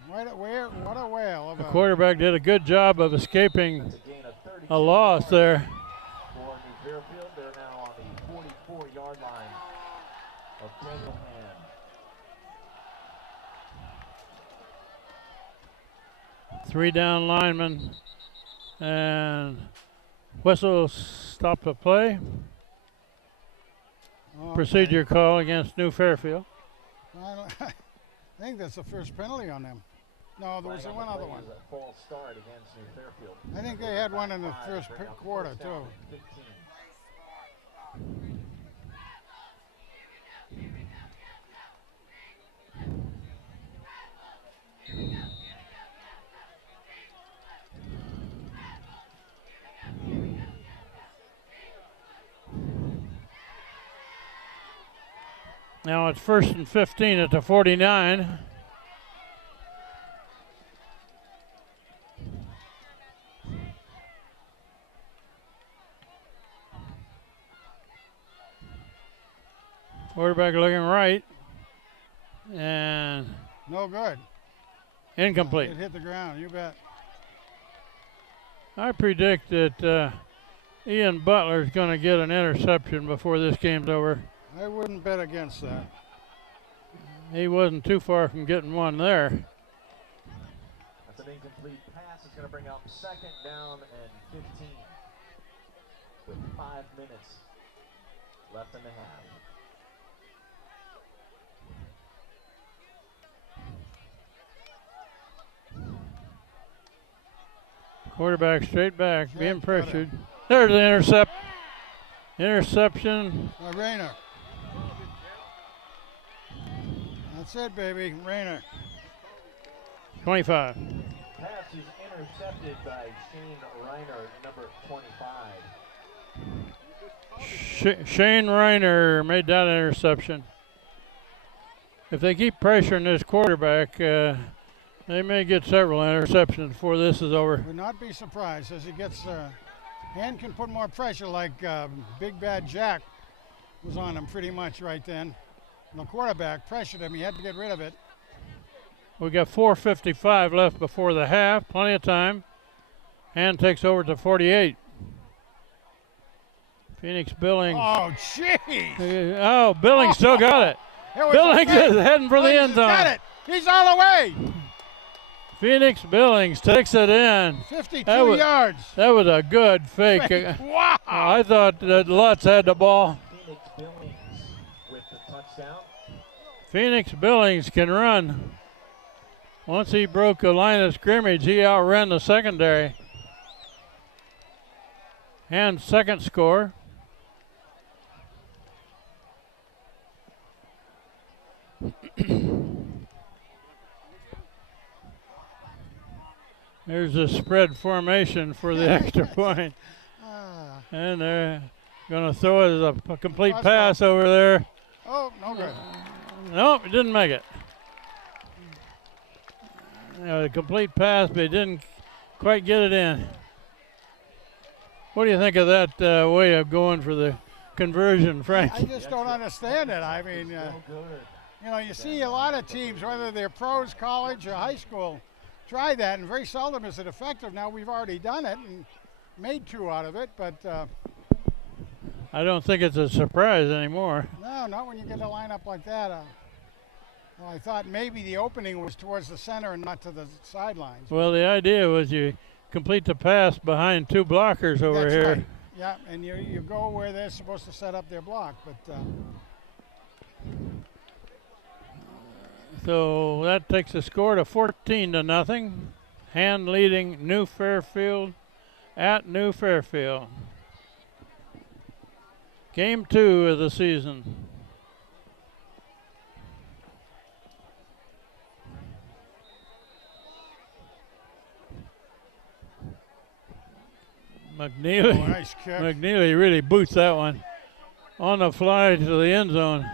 What a whale. The quarterback did a good job of escaping That's a gain of 32 a loss yards there. for New Fairfield. They're now on the 44-yard line of Daniel Hand. 3 down linemen. And whistle stop the play. Oh, Procedure call against New Fairfield. I think that's the first penalty on them. No, there was Flag on one the other play one. is a false start against New Fairfield. I think they had one in the first Bring up quarter, 1st too. down and 15. Now it's 1st and 15 at the 49. Quarterback looking right. And No good. incomplete. It hit the ground, you bet. I predict that Ian Butler's going to get an interception before this game's over. I wouldn't bet against that. He wasn't too far from getting one there. That's an incomplete pass. It's going to bring up 2nd down and 15 with 5 minutes left in the half. Quarterback straight back, Check, being got it. pressured. There's the interception. Rayner. That's it, baby. Rayner. 25. Pass is intercepted by Shane Reiner, number 25. Shane Reiner made that interception. If they keep pressuring this quarterback, they may get several interceptions before this is over. Would not be surprised as he gets. Hand can put more pressure, like Big Bad Jack was on him pretty much right then. And the quarterback pressured him. He had to get rid of it. We got 4:55 left before the half. Plenty of time. Hand takes over to 48. Phoenix Billings. Oh, jeez. Oh, Billings still got it. Billings is heading for the end zone. Got it. He's all the way. Phoenix Billings takes it in. 52 yards. That was a good fake. Wow. I thought that Lutz had the ball. Phoenix Billings with the touchdown. Phoenix Billings can run. Once he broke the line of scrimmage, he outran the secondary. And second score. There's a spread formation for the extra point. And they're going to throw it as a complete pass over there. Oh, no good. Nope, it didn't make it. A complete pass, but it didn't quite get it in. What do you think of that way of going for the conversion, Frank? I just don't understand it. I mean, you know, you see a lot of teams, whether they're pros, college, or high school, try that, and very seldom is it effective. Now we've already done it and made two out of it, but I don't think it's a surprise anymore. no, not when you get a lineup like that. Well, I thought maybe the opening was towards the center and not to the sidelines. Well, the idea was you complete the pass behind two blockers over That's here. right. Yeah, and you go where they're supposed to set up their block, but So that takes the score to 14-0. Hand leading New Fairfield at New Fairfield. Game 2 of the season. McNeely, nice kick. McNeely really boots that one on the fly to the end zone.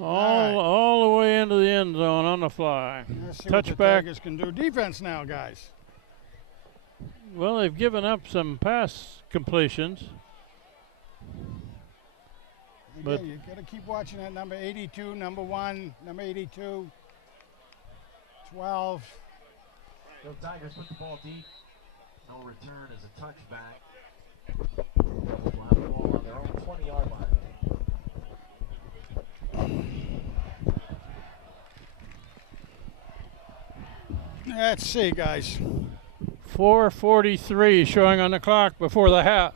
All the way into the end zone on the fly. Let's see what the Touchback. Tigers can do. Defense now, guys. Well, they've given up some pass completions. But Again, you got to keep watching that number 82, number 1, number 82, 12. The Tigers put the ball deep. No return as a touchback. We'll have the ball on their own 20-yard line. Let's see, guys. 4:43 showing on the clock before the half.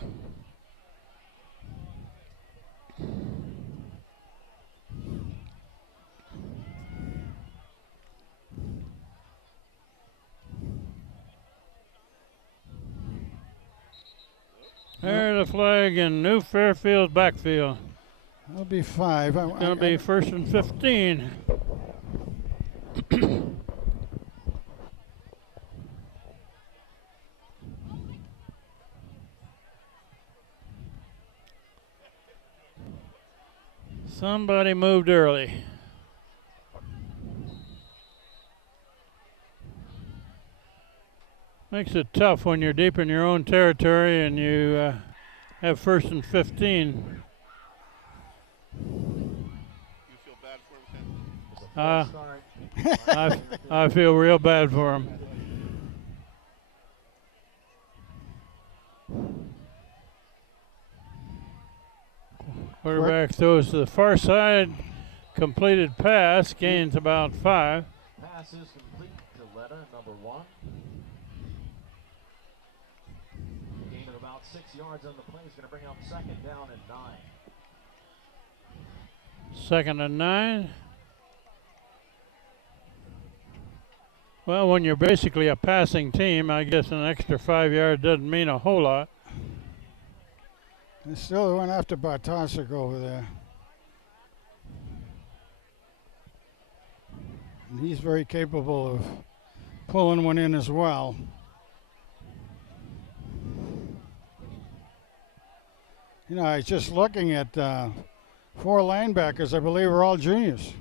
There's a flag in New Fairfield backfield. That'll be 5. It's going to be 1st and 15. Somebody moved early. Makes it tough when you're deep in your own territory and you have 1st and 15. You feel bad for him, Ken? I feel real bad for him. Quarterback throws to the far side. Completed pass. Gains about 5. Pass is complete to letter number 1. Gain of about 6 yards on the play is going to bring up 2nd down and 9. 2nd and 9. Well, when you're basically a passing team, I guess an extra 5 yards doesn't mean a whole lot. They still went after Bartosik over there. And he's very capable of pulling one in as well. You know, I was just looking at 4 linebackers, I believe, are all juniors.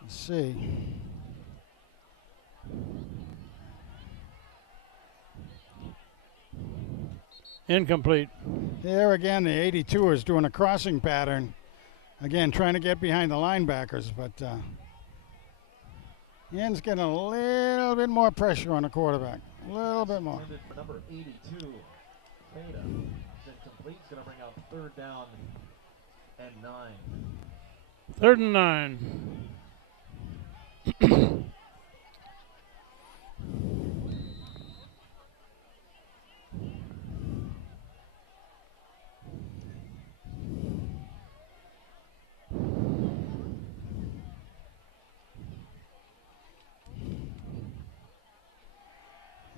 Let's see. Incomplete. There again, the 82 is doing a crossing pattern. Again, trying to get behind the linebackers, but Ian's getting a little bit more pressure on the quarterback. A little bit more. For number 82, Feta. Is incomplete. He's going to bring out 3rd down and 9. 3rd and 9.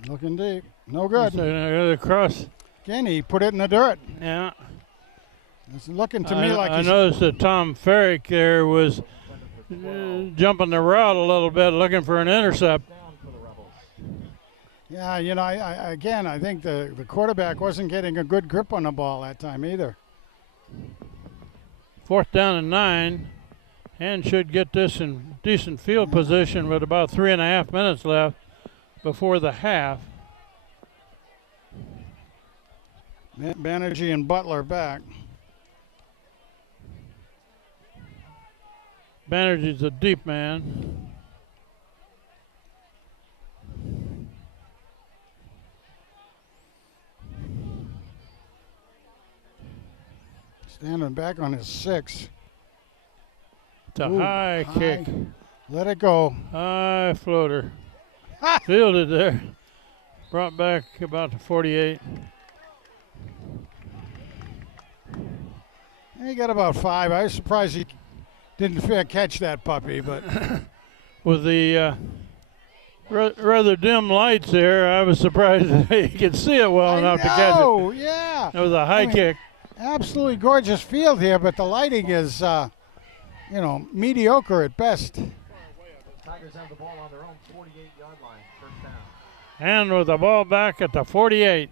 Looking deep. No good. The cross. Again, he put it in the dirt. Yeah. It's looking to me like I he's... noticed that Tom Ferrick there was jumping the route a little bit, looking for an intercept. Yeah, you know, I think the quarterback wasn't getting a good grip on the ball that time either. 4th down and 9, and should get this in decent field position with about 3.5 minutes left before the half. Banerjee and Butler back. Banerjee's a deep man. Standing back on his 6. It's a high kick. Let it go. High floater. Fielded there. Brought back about to 48. He got about 5. I was surprised he didn't fair catch that puppy, but with the rather dim lights there, I was surprised that he could see it well enough to catch it. Oh, yeah. It was a high kick. Absolutely gorgeous field here, but the lighting is, you know, mediocre at best. Tigers have the ball on their own 48-yard line, 1st down. And with the ball back at the 48.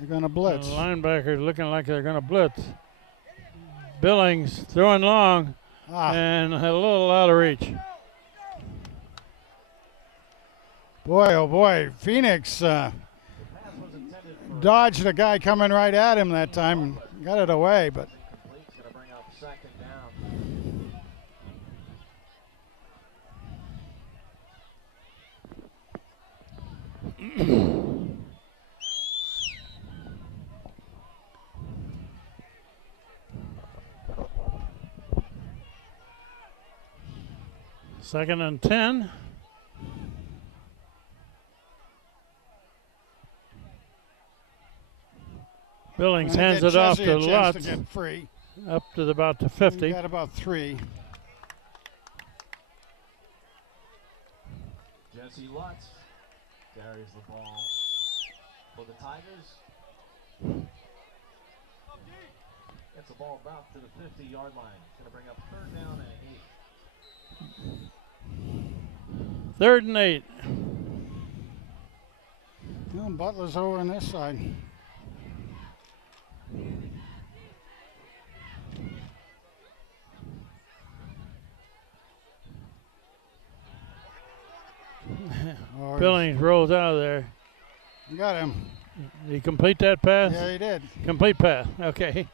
They're going to blitz. The linebackers looking like they're going to blitz. Billings throwing long and a little out of reach. Boy, oh boy, Phoenix dodged a guy coming right at him that time and got it away, but He's going to bring up 2nd down. Second and 10. Billings hands it off to Lutz. To get free. Up to about the 50. He got about 3. Jesse Lutz carries the ball for the Tigers. Gets the ball about to the 50-yard line. Going to bring up 3rd down and 8. 3rd and 8. Well, Butler's over on this side. Billings rolls out of there. You got him. Did he complete that pass? Yeah, he did. Complete pass. Okay.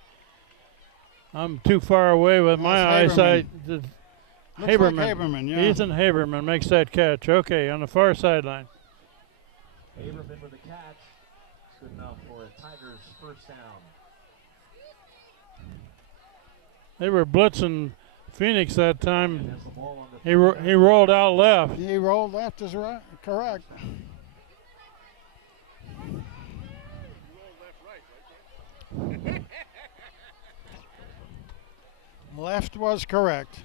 I'm too far away with my eyesight. Looks like Haberman, yeah. Ethan Haberman makes that catch. Okay, on the far sideline. Haberman with the catch. It's good enough for a Tigers 1st down. They were blitzing Phoenix that time. He rolled out left. He rolled left is correct. Left was correct.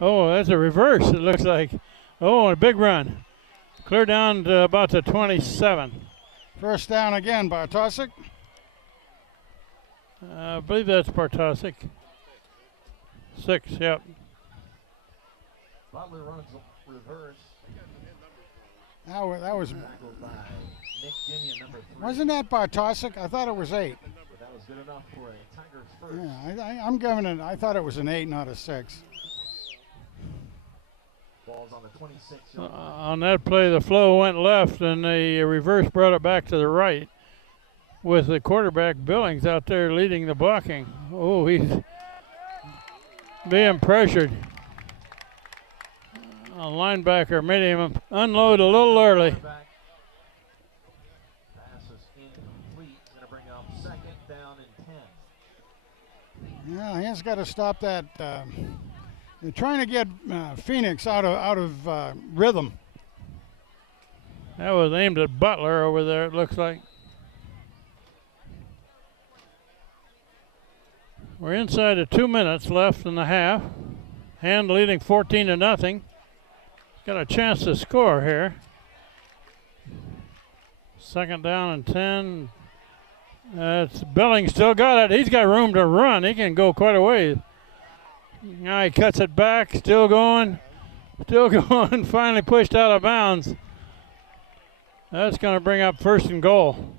Oh, that's a reverse, it looks like. Oh, a big run. Clear down to about the 27. First down again, Bartosik. I believe that's Bartosik. 6, yep. Butler runs a reverse. That was. Tackled by Nick Ginion, number 3. Wasn't that Bartosik? I thought it was 8. But that was good enough for a Tigers first. Yeah, I'm giving it. I thought it was an 8, not a 6. Ball's on the 26-yard line. On that play, the flow went left, and the reverse brought it back to the right, with the quarterback Billings out there leading the blocking. Oh, he's being pressured. A linebacker made him unload a little early. Pass is incomplete. Going to bring up 2nd down and 10. Yeah, he's got to stop that. They're trying to get Phoenix out of rhythm. That was aimed at Butler over there, it looks like. We're inside of 2 minutes left in the half. Hand leading 14-0. Got a chance to score here. 2nd down and 10. It's Billings still got it. He's got room to run. He can go quite a ways. Now he cuts it back. Still going. Still going. Finally pushed out of bounds. That's going to bring up 1st and goal.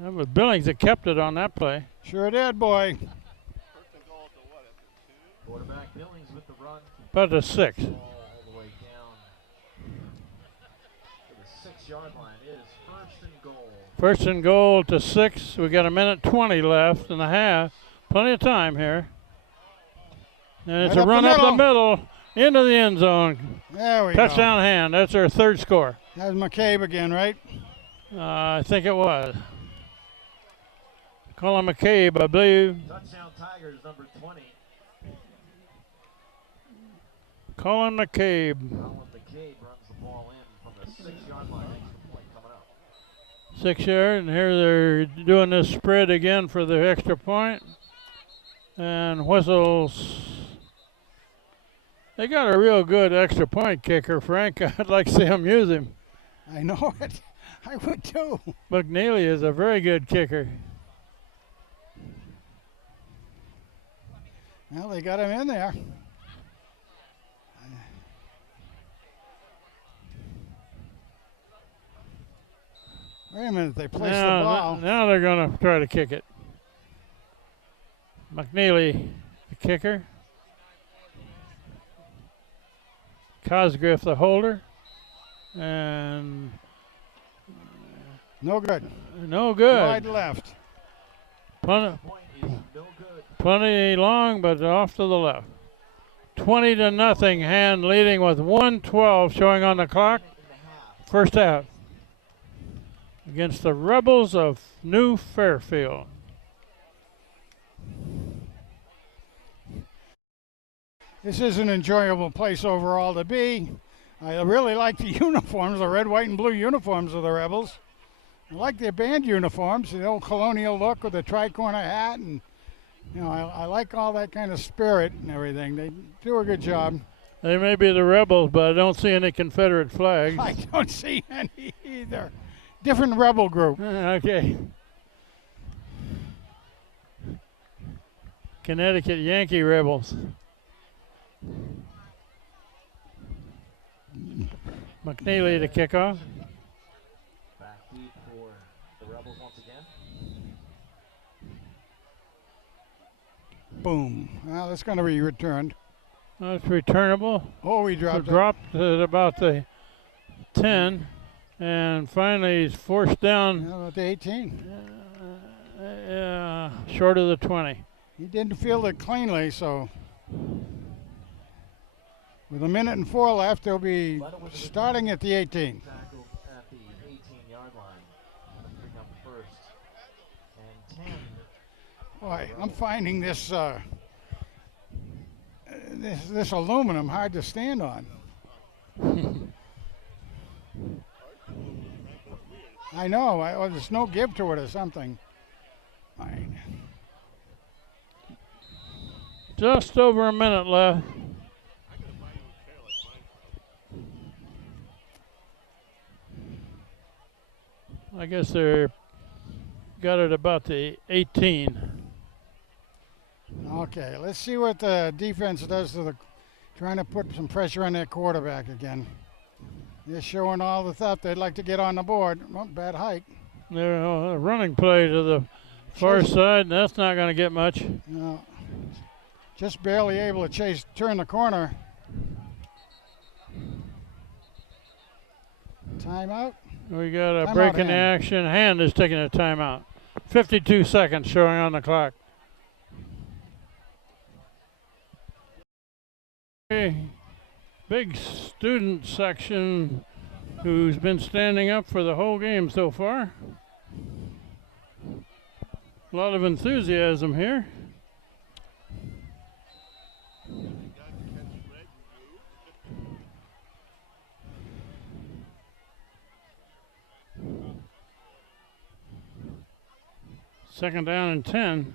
That was Billings that kept it on that play. Sure did, boy. Quarterback Billings with the run. About the 6. Ball all the way down to the 6-yard line. It is 1st and goal. 1st and goal to 6. We got 1:20 left in the half. Plenty of time here. And it's Right a up run the up the middle. middle into the end zone. There we Touchdown hand. That's our 3rd score. go. That's McCabe again, right? I think it was. Colin McCabe, I believe. Touchdown Tigers, number 20. Colin McCabe. Colin McCabe runs the ball in from the 6-yard line. Extra point coming up. 6 yard, and here they're doing this spread again for the extra point. And whistles. They got a real good extra point kicker, Frank. I'd like to see him use him. I know it. I would too. McNeely is a very good kicker. Well, they got him in there. Wait a minute, they placed the ball. Now they're going to try to kick it. McNeely, the kicker. Cosgriff, the holder. And No good. no good. Wide left. Plenty, Point is no good. plenty long, but off to the left. 20-0. Hand leading with 1:12 showing on the clock. First half. Against the Rebels of New Fairfield. This is an enjoyable place overall to be. I really like the uniforms, the red, white, and blue uniforms of the Rebels. I like their band uniforms, the old colonial look with the tri-corner hat, and I like all that kind of spirit and everything. They do a good job. They may be the Rebels, but I don't see any Confederate flags. I don't see any either. Different rebel group. Okay. Connecticut Yankee Rebels. McNeely to kick off. Back deep for the Rebels once again. Boom. Well, that's going to be returned. That's returnable. Oh, we So dropped it. dropped at about the 10. And finally he's forced down At the 18. short of the 20. He didn't field it cleanly, so with 1:04 left, they'll be starting at the 18. Tackle at the 18-yard line. Bring up 1st and 10. Boy, I'm finding this this aluminum hard to stand on. I know. There's no give to it or something. Fine. Just over a minute left. I guess they're got it about the 18. Okay, let's see what the defense does to the trying to put some pressure on their quarterback again. They're showing all the stuff they'd like to get on the board. Well, bad hike. They're a running play to the far side, and that's not going to get much. No, just barely able to turn the corner. Timeout. We got a break in the action. Hand is taking a timeout. 52 seconds showing on the clock. Big student section who's been standing up for the whole game so far. A lot of enthusiasm here. Second down and 10.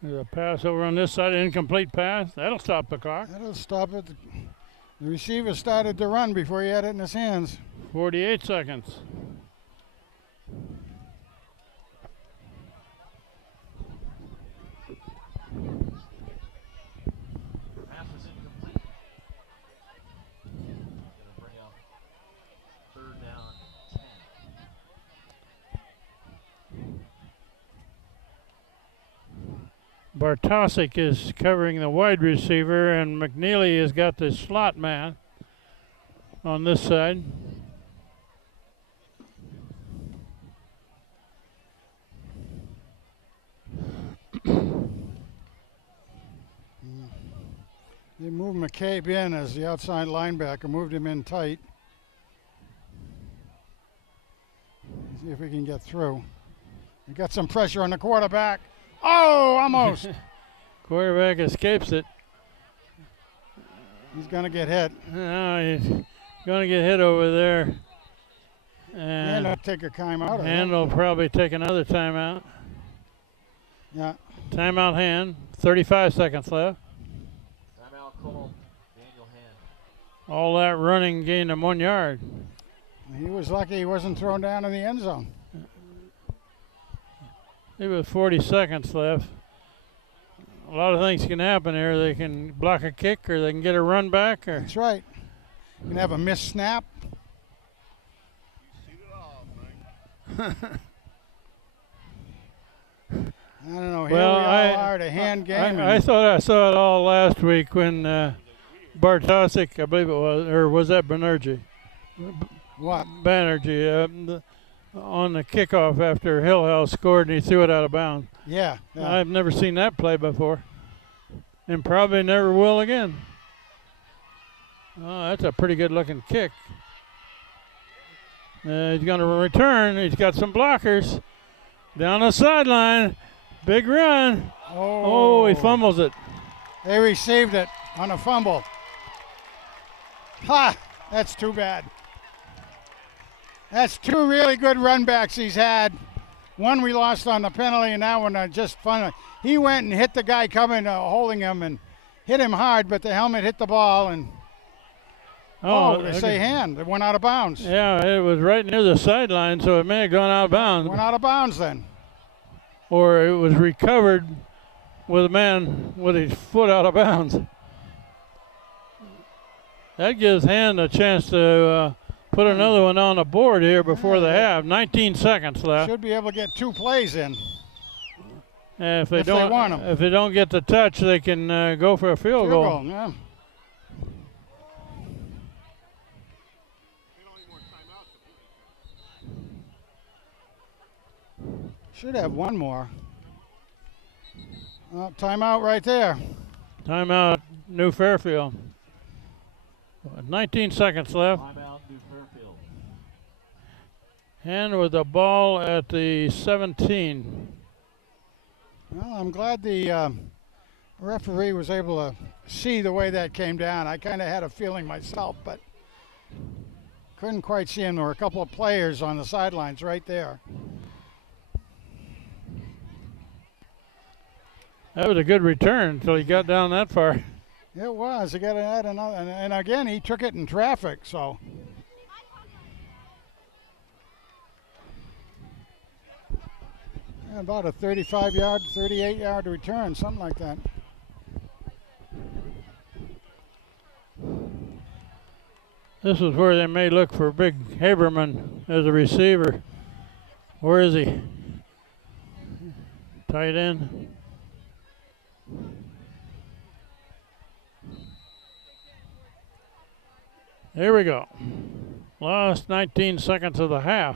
There's a pass over on this side, incomplete pass. That'll stop the clock. That'll stop it. The receiver started to run before he had it in his hands. 48 seconds. Pass is incomplete. Going to bring up third down, 10. Bartosik is covering the wide receiver, and McNeely has got the slot man on this side. They moved McCabe in as the outside linebacker, moved him in tight. See if we can get through. We got some pressure on the quarterback. Oh, almost. Quarterback escapes it. He's going to get hit. No, he's going to get hit over there. And I'll take a timeout. And will probably take another timeout. Yeah. Timeout Hand. 35 seconds left. Timeout called. Daniel Hand. All that running gained him 1 yard. He was lucky he wasn't thrown down in the end zone. There was 40 seconds left. A lot of things can happen here. They can block a kick, or they can get a run back. Or that's right. You can have a missed snap. I don't know. Here we all are, the hand game. I thought I saw it all last week when Bartosik, I believe it was, or was that Banerjee? What? Banerjee. On the kickoff after Hillhouse scored and he threw it out of bounds. Yeah. I've never seen that play before, and probably never will again. Oh, that's a pretty good looking kick. He's going to return. He's got some blockers down the sideline. Big run. Oh, he fumbles it. They received it on a fumble. Ha! That's too bad. That's two really good run backs he's had. One we lost on the penalty, and that one just fun. He went and hit the guy coming, holding him, and hit him hard, but the helmet hit the ball, and they say hand. It went out of bounds. Yeah, it was right near the sideline, so it may have gone out of bounds. Went out of bounds then. Or it was recovered with a man with his foot out of bounds. That gives Hand a chance to put another one on the board here before the half. 19 seconds left. Should be able to get 2 plays in. And if they don't get the touch, they can go for a field goal. Yeah. Should have one more. Timeout right there. Timeout, New Fairfield. 19 seconds left. Timeout, New Fairfield. And with the ball at the 17. Well, I'm glad the referee was able to see the way that came down. I kind of had a feeling myself, but couldn't quite see him. There were a couple of players on the sidelines right there. That was a good return until he got down that far. It was. He got to add another, and again, he took it in traffic, so. Yeah, about a 35-yard, 38-yard return, something like that. This is where they may look for Big Haberman as a receiver. Where is he? Tight end. Here we go. Last 19 seconds of the half.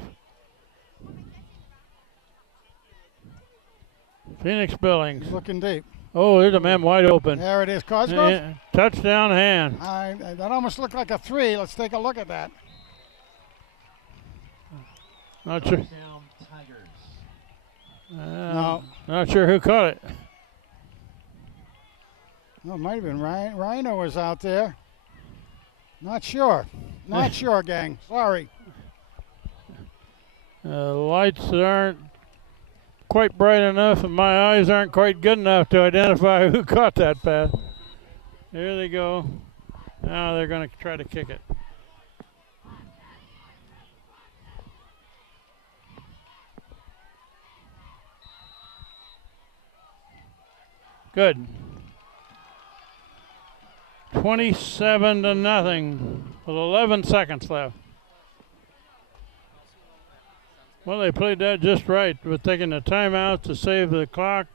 Phoenix Billings. Looking deep. Oh, there's a man wide open. There it is, Cosgrove. Touchdown hand. That almost looked like a 3. Let's take a look at that. Not sure. Touchdown, Tigers. No. Not sure who caught it. No, it might have been Ryan. Rhino was out there. Not sure. Not sure, gang. Sorry. Lights aren't quite bright enough, and my eyes aren't quite good enough to identify who caught that pass. Here they go. Now they're going to try to kick it. Good. 27-0 with 11 seconds left. Well, they played that just right with taking the timeout to save the clock.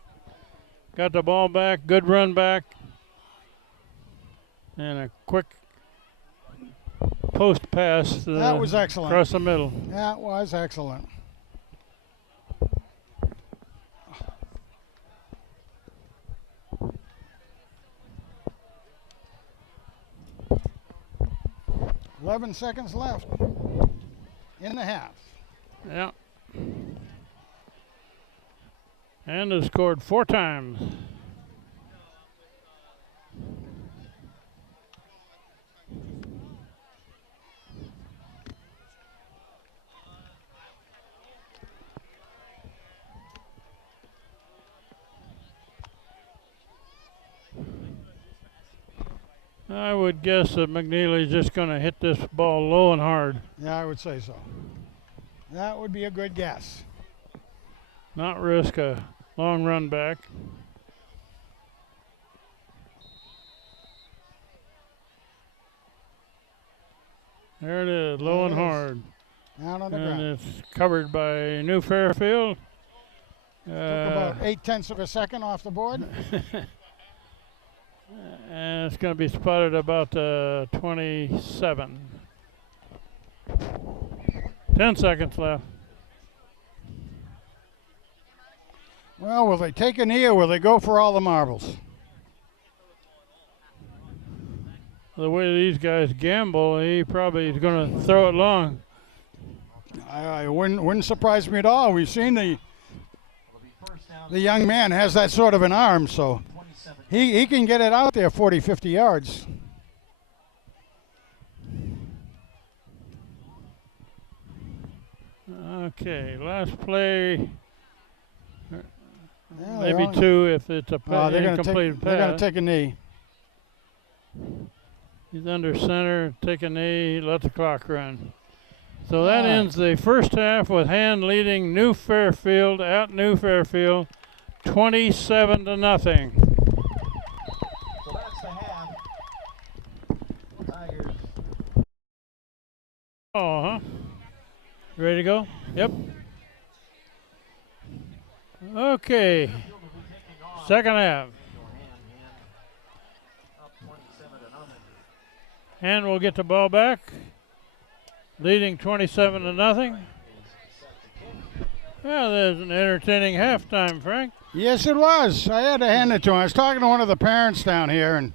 Got the ball back, good run back, and a quick post pass. That was excellent. Across the middle. That was excellent. $11 seconds left in the half. Yeah. And has scored 4 times. I would guess that McNeely's just going to hit this ball low and hard. Yeah, I would say so. That would be a good guess. Not risk a long run back. There it is, low and hard. Down on the and ground. It's covered by New Fairfield. Took about 0.8 of a second off the board. And it's going to be spotted about 27. 10 seconds left. Well, will they take a knee or will they go for all the marbles? The way these guys gamble, he probably is going to throw it long. I wouldn't surprise me at all. We've seen the young man has that sort of an arm, so he can get it out there 40, 50 yards. Okay, last play. Yeah, Maybe 2 if it's a incomplete pass. They're going to take a knee. He's under center, take a knee, let the clock run. So that ends the first half with Hand leading New Fairfield at New Fairfield 27-0. So that's the half. Tigers. Oh, ready to go? Yep. Okay. Second half. And we'll get the ball back. Leading 27-0. Well, there's an entertaining halftime, Frank. Yes, it was. I had to hand it to him. I was talking to one of the parents down here and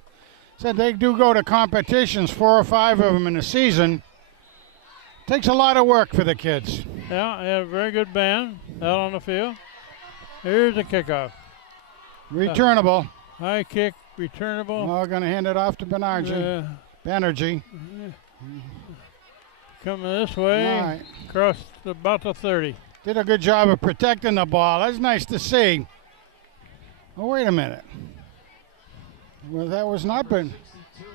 said they do go to competitions, 4 or 5 of them in a season. Takes a lot of work for the kids. Yeah, they had a very good band out on the field. Here's the kickoff. Returnable. High kick, returnable. We're going to hand it off to Banerjee. Banerjee. Coming this way, All right. across about the 30. Did a good job of protecting the ball. That's nice to see. Oh, wait a minute. Well, that was not been. 62,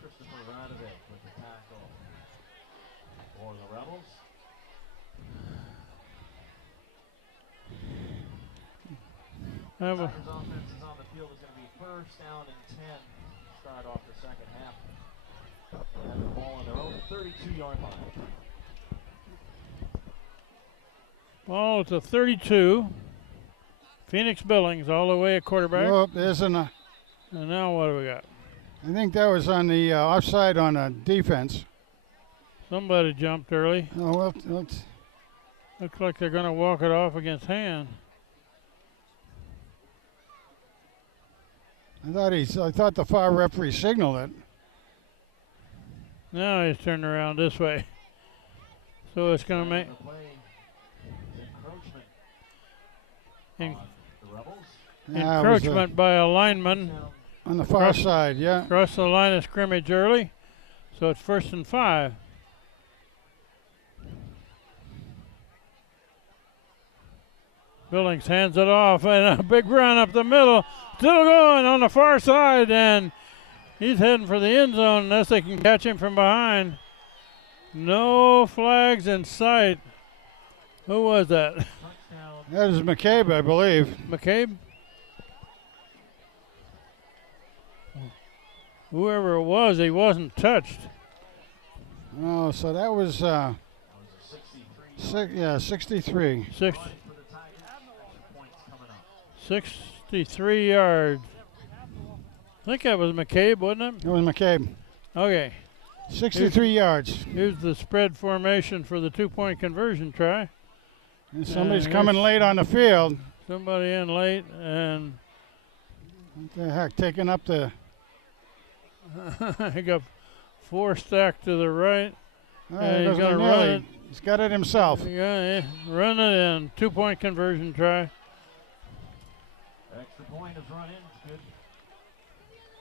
Christopher Radovic with the tackle for the Rebels. Tigers offense is on the field. Is going to be first down and 10 to start off the second half. They have the ball on their own 32-yard line. Ball at the 32. Phoenix Billings all the way at quarterback. Oh, there's an. And now what do we got? I think that was on the offside on a defense. Somebody jumped early. Oh, well, let's. Looks like they're going to walk it off against Hand. I thought the far referee signaled it. Now he's turned around this way. So it's going to make encroachment by a lineman on the far side, yeah. Across the line of scrimmage early. So it's 1st and 5. Billings hands it off and a big run up the middle. Still going on the far side, and he's heading for the end zone unless they can catch him from behind. No flags in sight. Who was that? That is McCabe, I believe. McCabe? Whoever it was, he wasn't touched. Oh, so that was 63. 63 yards. I think that was McCabe, wasn't it? It was McCabe. Okay. 63 yards. Here's the spread formation for the 2-point conversion try. And somebody's coming late on the field. Somebody in late, and what the heck, taking up the. he got 4 stacked to the right. And he's going to run it. He's got it himself. Yeah, run it in. 2-point conversion try. Extra point is run in. It's good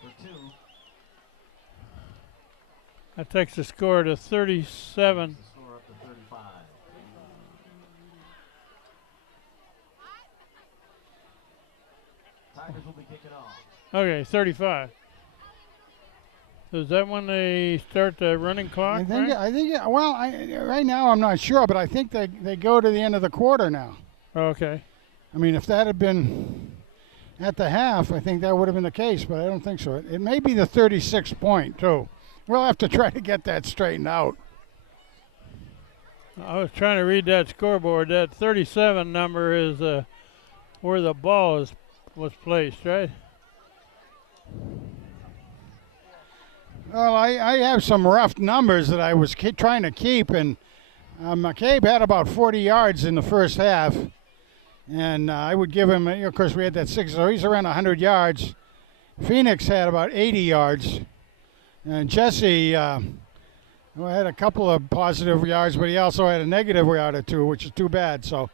for 2. That takes the score to 37. Score up to 35. Tigers will be kicking off. Okay, 35. So is that when they start the running clock? Right now I'm not sure, but I think they go to the end of the quarter now. Okay. I mean, if that had been at the half, I think that would have been the case, but I don't think so. It may be the 36th point, too. We'll have to try to get that straightened out. I was trying to read that scoreboard. That 37 number is where the ball was placed, right? Well, I have some rough numbers that I was trying to keep, and McCabe had about 40 yards in the first half. And I would give him, of course, we had that 6, so he's around 100 yards. Phoenix had about 80 yards. And Jesse had a couple of positive yards, but he also had a negative yard or 2, which is too bad. So,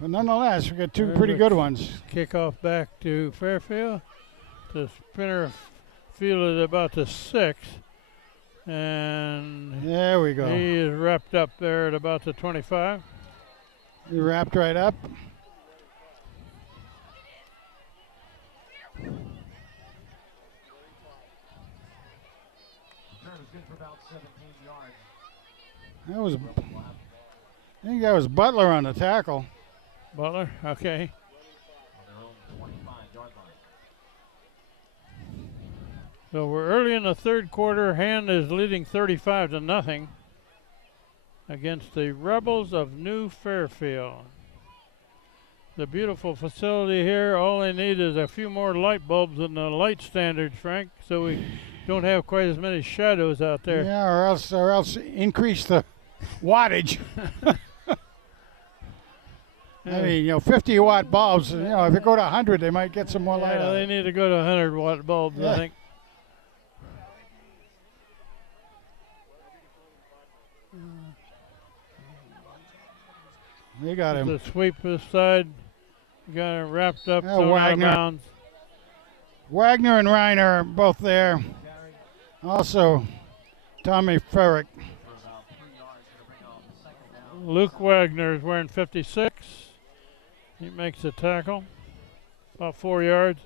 but nonetheless, we got 2 pretty good ones. Kickoff back to Fairfield. The spinner fielded about the 6. And there we go. He is wrapped up there at about the 25. He wrapped right up. Good for about 17 yards. That was, I think that was Butler on the tackle. Butler, okay. On their own 25-yard line. So we're early in the third quarter. Hand is leading 35-0 against the Rebels of New Fairfield. The beautiful facility here, all they need is a few more light bulbs in the light standards, Frank, so we don't have quite as many shadows out there. Yeah, or else increase the wattage. I mean, 50-watt bulbs, if you go to 100, they might get some more light Yeah, on they it. need to go to 100-watt bulbs, I think. They got him. The sweep this side. Got it wrapped up. Yeah, Thrown out of Wagner. bounds. Wagner and Reiner are both there. Also, Tommy Ferrick. Luke Wagner is wearing 56. He makes a tackle. About 4 yards.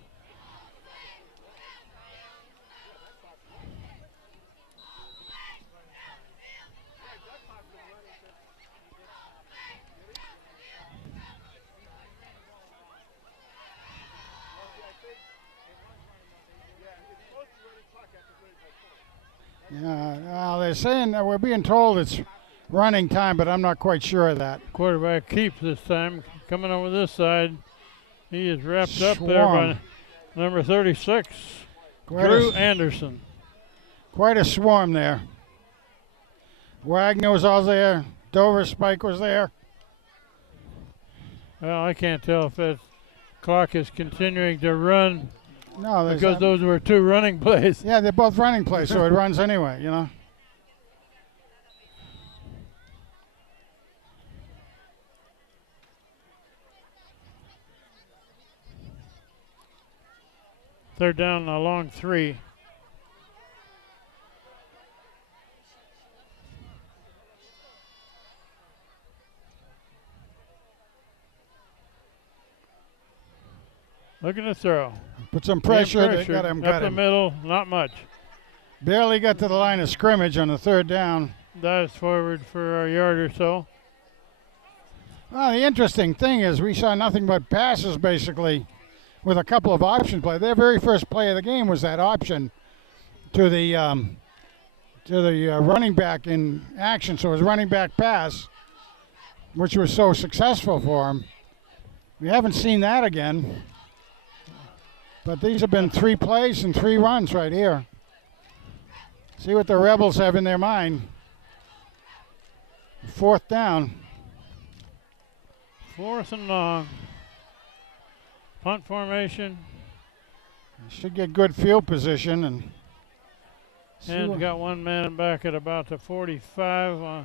Yeah, well, they're saying that we're being told it's running time, but I'm not quite sure of that. Quarterback keeps this time. Coming over this side. He is wrapped up there by number 36, Drew Anderson. Quite a swarm there. Wagner was all there. Dover Spike was there. Well, I can't tell if that clock is continuing to run No, because those were two running plays. Yeah, they're both running plays, so it runs anyway, you know. Third down, a long 3. Looking to throw. Put some pressure. They got Up him. the middle, not much. Barely got to the line of scrimmage on the third down. Dives forward for a yard or so. Well, the interesting thing is we saw nothing but passes basically with a couple of option plays. Their very first play of the game was that option to the running back in action. So it was running back pass, which was so successful for him. We haven't seen that again. But these have been 3 plays and 3 runs right here. See what the Rebels have in their mind. 4th down. 4th and long. Punt formation. Should get good field position and. And got one man back at about the 45,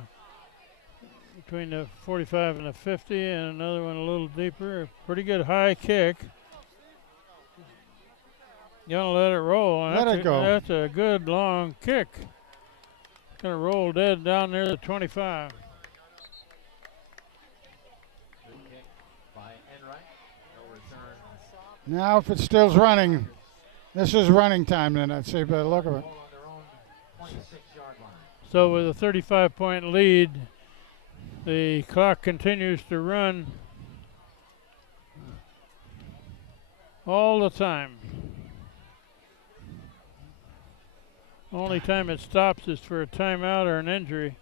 between the 45 and the 50, and another one a little deeper. Pretty good high kick. Gonna let it roll. Let it go. That's a good long kick. Gonna roll dead down near the 25. Now if it still's running, this is running time then, I'd say by the look of it. So with a 35-point lead, the clock continues to run all the time. Only time it stops is for a timeout or an injury.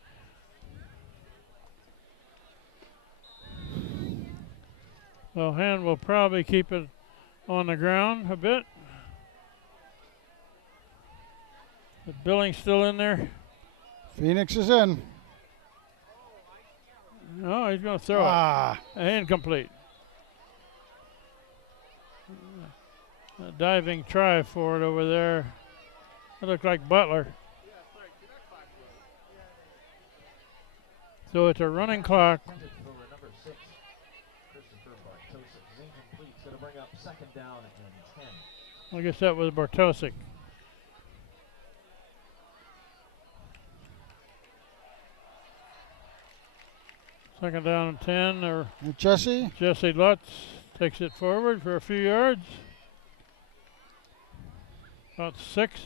So Hand will probably keep it on the ground a bit. But Billing's still in there. Phoenix is in. No, he's going to throw it. Incomplete. A diving try for it over there. It looked like Butler. So it's a running clock. I guess that was Bartosik. Second down and 10. Or Jesse Lutz takes it forward for a few yards. About 6.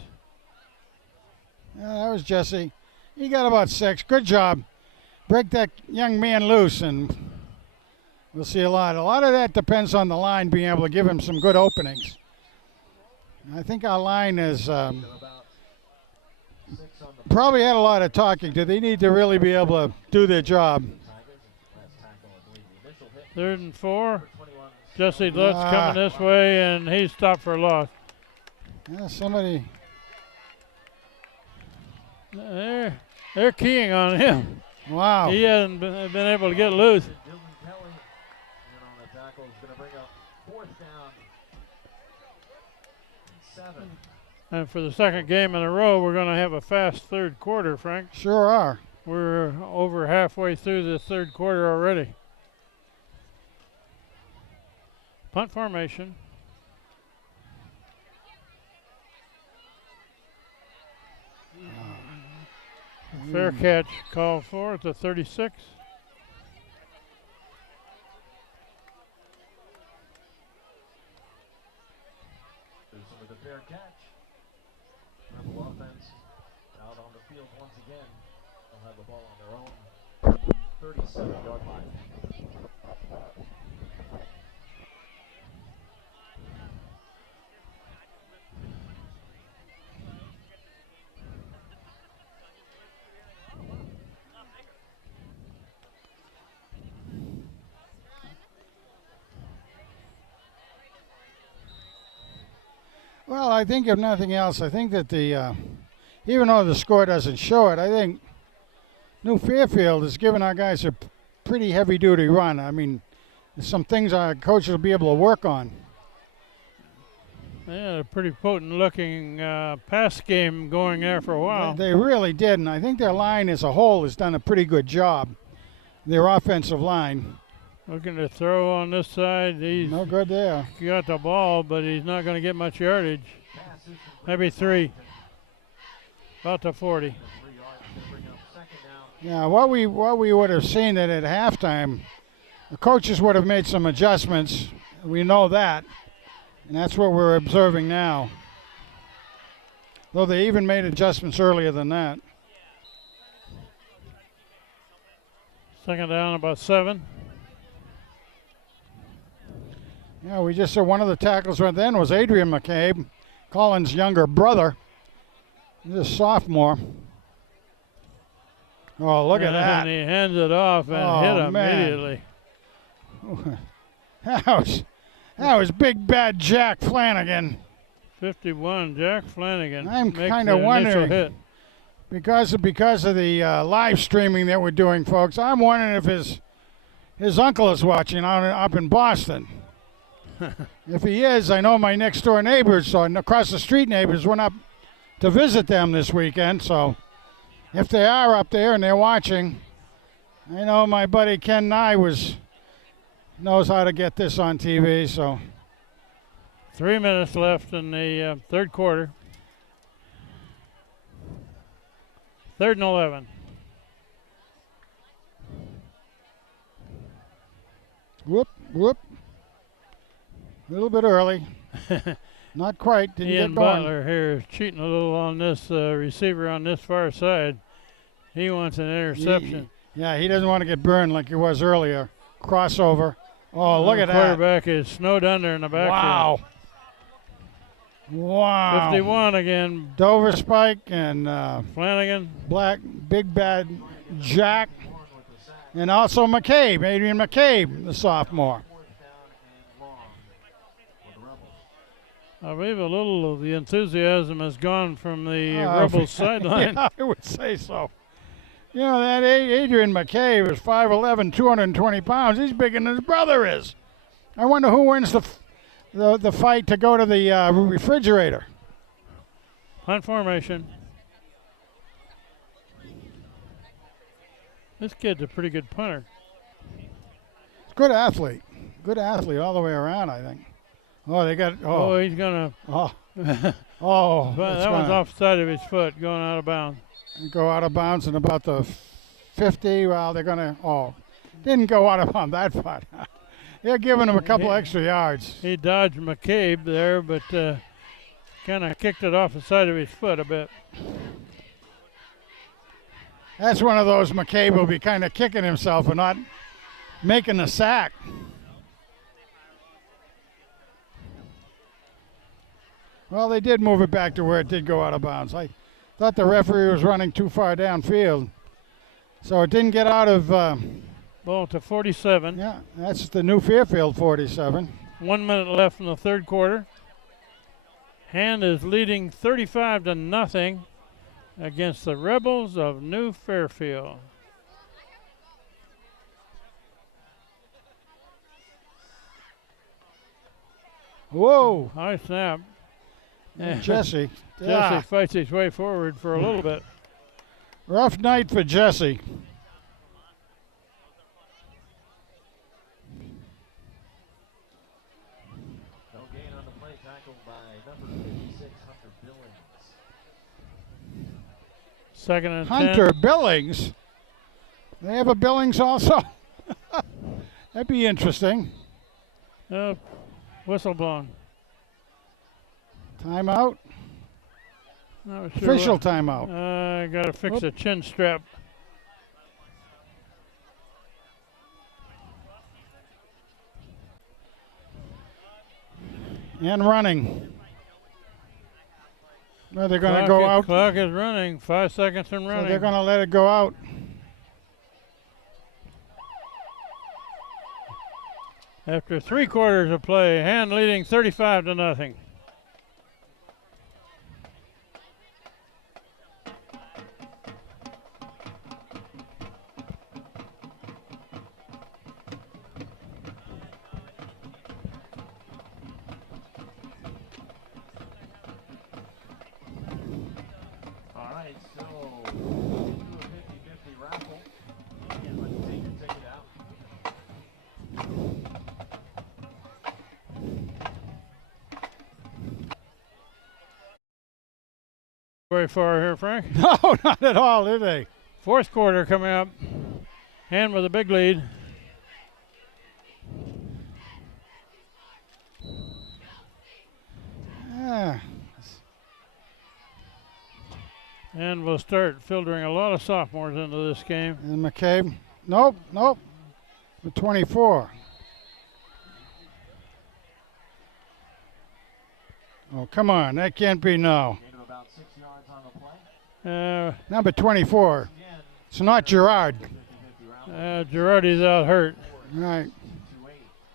Yeah, that was Jesse. He got about 6. Good job. Break that young man loose, and we'll see a lot. A lot of that depends on the line being able to give him some good openings. I think our line is probably had a lot of talking to. They need to really be able to do their job. 3rd and 4. Jesse Lutz coming this way, and he's stopped for a loss. Yeah, somebody. They're keying on him. Wow. He hasn't been able to get loose. And for the second game in a row, we're going to have a fast third quarter, Frank. Sure are. We're over halfway through the third quarter already. Punt formation. Fair catch called for at the 36. With a fair catch. Rebel offense out on the field once again. They'll have the ball on their own 37-yard line. Well, I think if nothing else, I think that the even though the score doesn't show it, I think New Fairfield has given our guys a pretty heavy-duty run. I mean, there's some things our coaches will be able to work on. Yeah, a pretty potent-looking pass game going there for a while. They really did, and I think their line as a whole has done a pretty good job. Their offensive line. Looking to throw on this side. He's no good there. He got the ball, but he's not going to get much yardage. Maybe 3. About to 40. Yeah, what we would have seen that at halftime, the coaches would have made some adjustments. We know that, and that's what we're observing now. Though they even made adjustments earlier than that. Second down, about 7. Yeah, we just saw one of the tackles right then was Adrian McCabe, Colin's younger brother. He's a sophomore. Oh, look at that. And he hands it off and hit him immediately. That was big bad Jack Flanagan. 51, Jack Flanagan. I'm kind of wondering, because of the live streaming that we're doing, folks, I'm wondering if his uncle is watching up in Boston. If he is, I know my next door neighbors, so across the street neighbors, went up to visit them this weekend. So if they are up there and they're watching, I know my buddy Ken Nye knows how to get this on TV. So 3 minutes left in the third quarter. 3rd and 11. Whoop. A little bit early. Not quite. Didn't Ian get going. Butler here is cheating a little on this receiver on this far side. He wants an interception. He doesn't want to get burned like he was earlier. Crossover. Oh, look at that. Quarterback is snowed under in the backfield. Wow. 51 again. Dover Spike and Flanagan. Black, Big Bad Jack. And also McCabe, Adrian McCabe, the sophomore. I believe a little of the enthusiasm has gone from the Rebels sideline. Yeah, I would say so. You know, that Adrian McCabe is 5'11", 220 pounds. He's bigger than his brother is. I wonder who wins the fight to go to the refrigerator. Punt formation. This kid's a pretty good punter. Good athlete. Good athlete all the way around, I think. Oh, they got. Oh, he's gonna. Oh. That one's off the side of his foot, going out of bounds. Go out of bounds in about the 50. Well, they're gonna. Oh, didn't go out of bounds that far. They're giving him a couple extra yards. He dodged McCabe there, but kind of kicked it off the side of his foot a bit. That's one of those McCabe will be kind of kicking himself for not making the sack. Well, they did move it back to where it did go out of bounds. I thought the referee was running too far downfield. So it didn't get out of... ball to 47. Yeah, that's the New Fairfield 47. 1 minute left in the third quarter. Hand is leading 35-0 against the Rebels of New Fairfield. Whoa. High snap. Jesse. Jesse fights his way forward for a little bit. Rough night for Jesse. 56, Hunter Billings. Second and 10. Hunter Billings. They have a Billings also. That'd be interesting. Whistle blown. Timeout. Not sure Official what- timeout. I got to fix the chin strap. And running. No, they're going to go out. Clock is running. 5 seconds and So running. they're going to let it go out. After 3 quarters of play, Hand leading 35-0. All right, so do a 50-50 raffle. Again, when you take your ticket out. Very far here, Frank. No, not at all, did they? 4th quarter coming up. Hand with a big lead. Yeah. And we'll start filtering a lot of sophomores into this game. And McCabe. Nope, nope. The 24. Oh, come on. That can't be no. Gain of about 6 yards on the play. Number 24. Again, It's not Gerard. 50-50 raffle. Girardi's out hurt. Right. 2-8.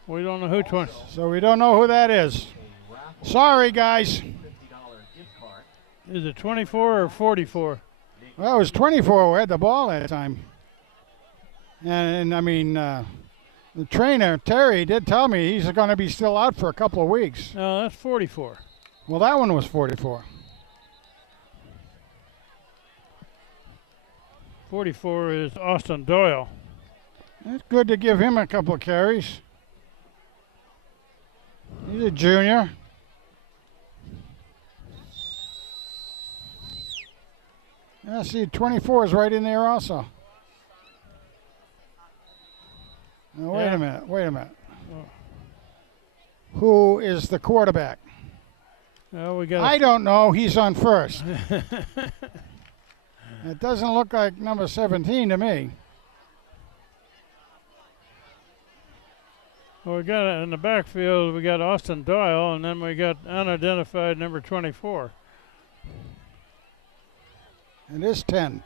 We don't know who 20. So we don't know who that is. A raffle Sorry, guys. $50 gift card. Is it 24 or 44? Well, it was 24 who had the ball that time. And I mean, the trainer, Terry, did tell me he's going to be still out for a couple of weeks. No, that's 44. Well, that one was 44. 44 is Austin Doyle. It's good to give him a couple of carries. He's a junior. Yeah, see, 24 is right in there also. Now, wait Yeah. a minute, wait a minute. Oh. Who is the quarterback? Oh, we got. I don't know. He's on first. It doesn't look like number 17 to me. Well, we got in the backfield. We got Austin Doyle, and then we got unidentified number 24. It is 10.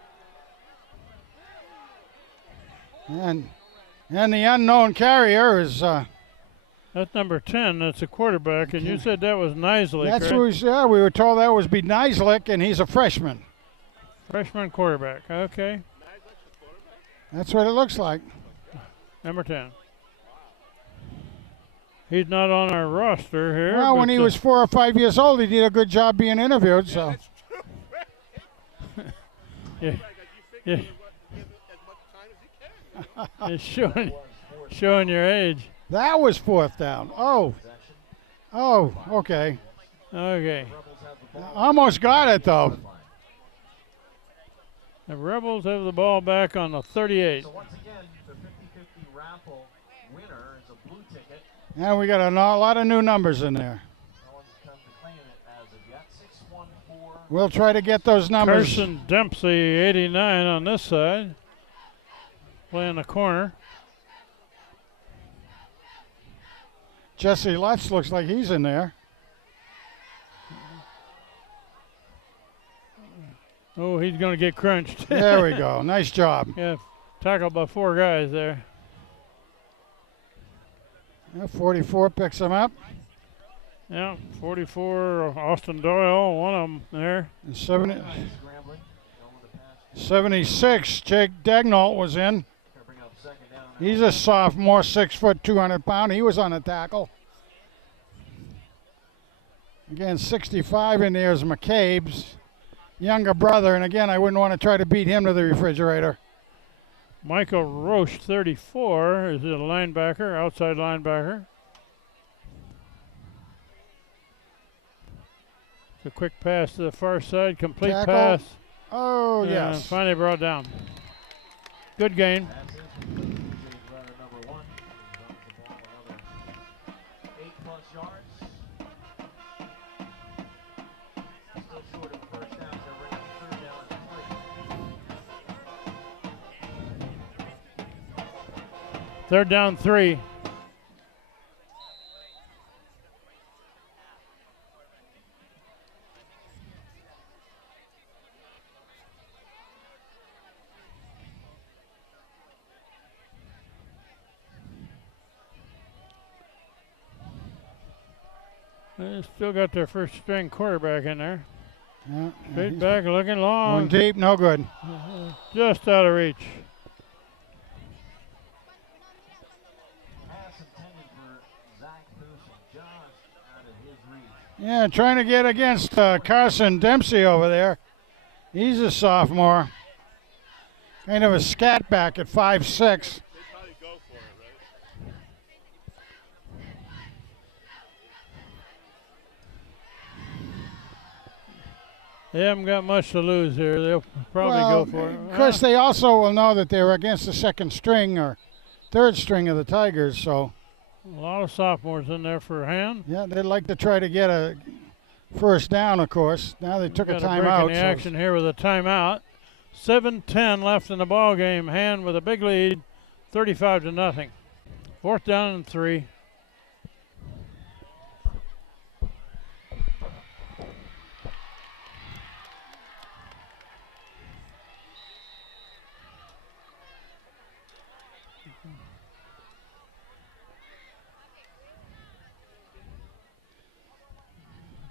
And the unknown carrier is That's number 10. That's a quarterback, and you said that was Nisley, that's correct? who we were told that was be Nisley, and he's a freshman. Freshman quarterback. Okay, That's what it looks like. number 10. He's not on our roster here. Well, when but, he was 4 or 5 years old, he did a good job being interviewed. So yeah, yeah, Give it as much time as he can. it's showing your age. that was 4th down. Oh, okay. Okay, Rebels have the ball. Almost got it though. the Rebels have the ball back on the 38. So once again, the 50-50 raffle winner is a blue ticket. And we got a lot of new numbers in there. No one's come to claim it as of yet. 614. We'll try to get those numbers. Carson Dempsey, 89 on this side, playing the corner. Jesse Lutz looks like he's in there. Oh, he's going to get crunched. There we go. Nice job. Yeah, tackled by 4 guys there. Yeah, 44 picks him up. Yeah, 44, Austin Doyle, one of them there. And Scrambling. Going with the pass. 76, Jake Dagnall was in. Gonna bring up second down. He's a sophomore, 6 foot, 200 pound. He was on the tackle. Again, 65 in there is McCabe's younger brother. And again, I wouldn't want to try to beat him to the refrigerator. Michael Roche, 34, is a linebacker, outside linebacker. The quick pass to the far side, complete Tackle. pass. Oh, and yes. finally brought down. Good gain. That's it. Runner number 1. Runs the ball another 8+ yards. Still short of the first down, so we're going to 3rd down and 3. 3rd down 3. They still got their first string quarterback in there. Yeah, Straight back, looking long. one deep, no good. Just out of reach. Pass intended for Zach Pearson, just out of his reach. Yeah, trying to get against Carson Dempsey over there. He's a sophomore. Kind of a scat back at 5'6". They probably go for it, right? They haven't got much to lose here. They'll probably Well, go for it. of course, they also will know that they're against the 2nd string or 3rd string of the Tigers, so A lot of sophomores in there for Hand. yeah, they'd like to try to get a first down, of course. Now they took a Got break timeout. in the action here with a timeout. 7:10 left in the ball game. Hand with a big lead, 35-0. 4th down and 3.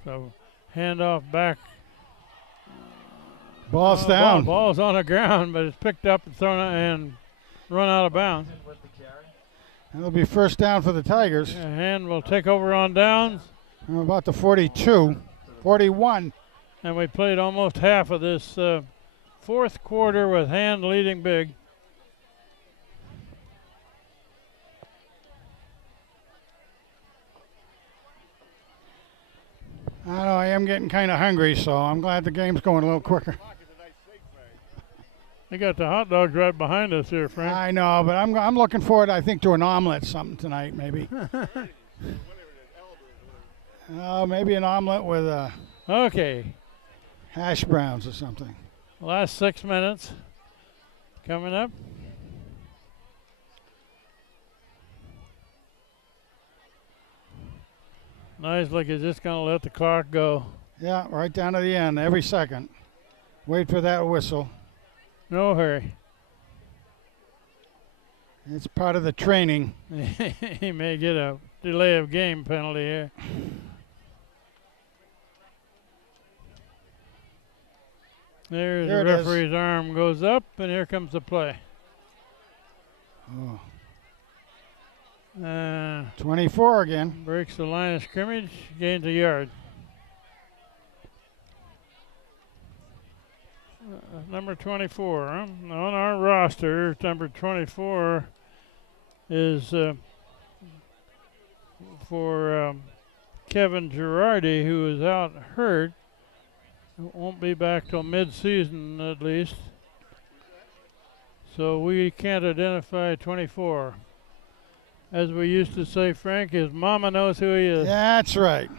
So handoff back. Ball's down. Ball's on the ground, but it's picked up and thrown out and run out of bounds. With the carry. That'll be first down for the Tigers. Hand will take over on downs. About the 42, 41. And we played almost half of this 4th quarter with Hand leading big. I know I am getting kind of hungry, so I'm glad the game's going a little quicker. They got the hot dogs right behind us here, Frank. I know, but I'm looking forward, I think, to an omelet something tonight, maybe. Maybe an omelet with Okay, hash browns or something. last 6 minutes coming up. Nice, like he's just gonna let the clock go. Yeah, right down to the end, every second. Wait for that whistle. No hurry. It's part of the training. He may get a delay of game penalty here. There's There the it is. referee's arm goes up, and here comes the play. Oh, 24 24 again. breaks the line of scrimmage, gains a yard. Number 24 on our roster. Number 24 is for Kevin Girardi, who is out hurt. Won't be back till mid-season at least. So we can't identify 24. As we used to say, Frank, his mama knows who he is. That's right.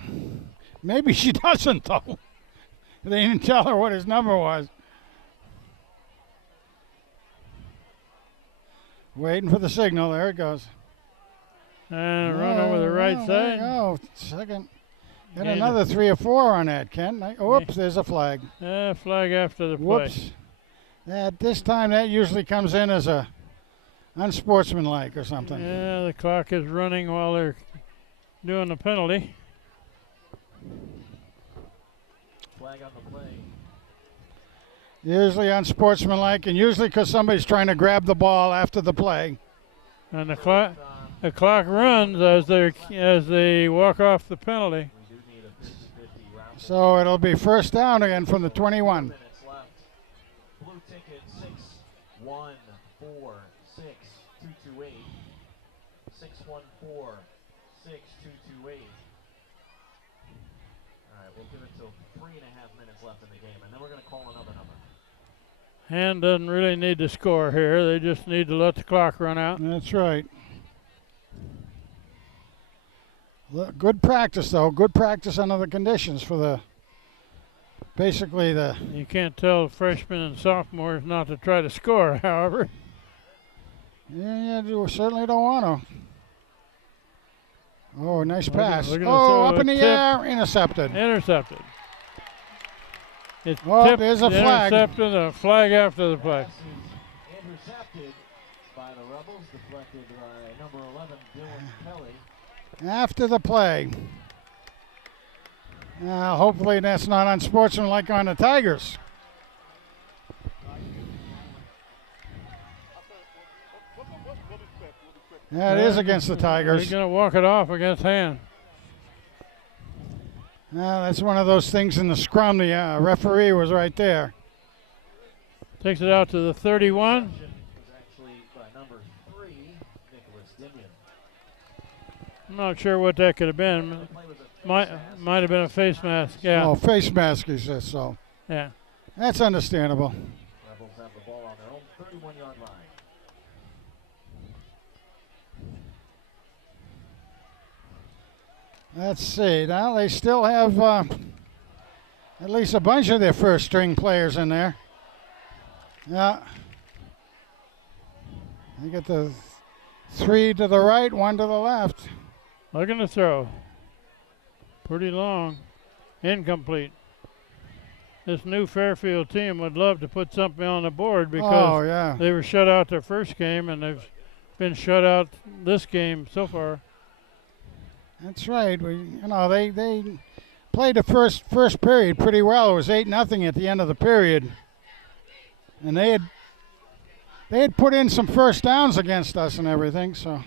Maybe she doesn't, though. They didn't tell her what his number was. Waiting for the signal. There it goes. And run over the right side. Oh, second. Got Gained another 3 or 4 on that, Ken. Whoops, there's a flag. Flag after the play. Whoops. At this time, that usually comes in as a unsportsmanlike or something. Yeah, the clock is running while they're doing the penalty. Flag on the play. Usually unsportsmanlike, and usually because somebody's trying to grab the ball after the play. And the clock runs as they walk off the penalty. We do need a 50-50 round. So it'll be first down again from the 21. Minutes left. Blue ticket 614-6228. 614-6228. All right, we'll give it till 3.5 minutes left in the game, and then we're going to call another number. Hand doesn't really need to score here. They just need to let the clock run out. That's right. Good practice, though. Good practice under the conditions for the, basically the. You can't tell freshmen and sophomores not to try to score, however. Yeah, you certainly don't want to. Oh, nice pass. We're gonna Oh, throw up a in the tip. air, intercepted. Intercepted. It's Oh, tipped, there's a flag. intercepted, a flag after the play. Pass is intercepted by the Rebels, deflected by number 11, Dylan Kelly. After the play. Hopefully that's not unsportsmanlike on the Tigers. Yeah, it is against the Tigers. They're going to walk it off against Hand. That's one of those things in the scrum. The referee was right there. Takes it out to the 31. Was actually by number 3, Nicholas Dimion. I'm not sure what that could have been. The play was a Might have been a face mask. Yeah. Oh, face mask, he says so. Yeah. That's understandable. Rebels have the ball on their own 31-yard line. Let's see. Now they still have at least a bunch of their first string players in there. Yeah. They get the 3 to the right, 1 to the left. Looking to throw. Pretty long. Incomplete. This new Fairfield team would love to put something on the board because yeah. they were shut out their first game and they've been shut out this game so far. That's right. They played the first period pretty well. It was 8-0 at the end of the period, and they had put in some first downs against us and everything. So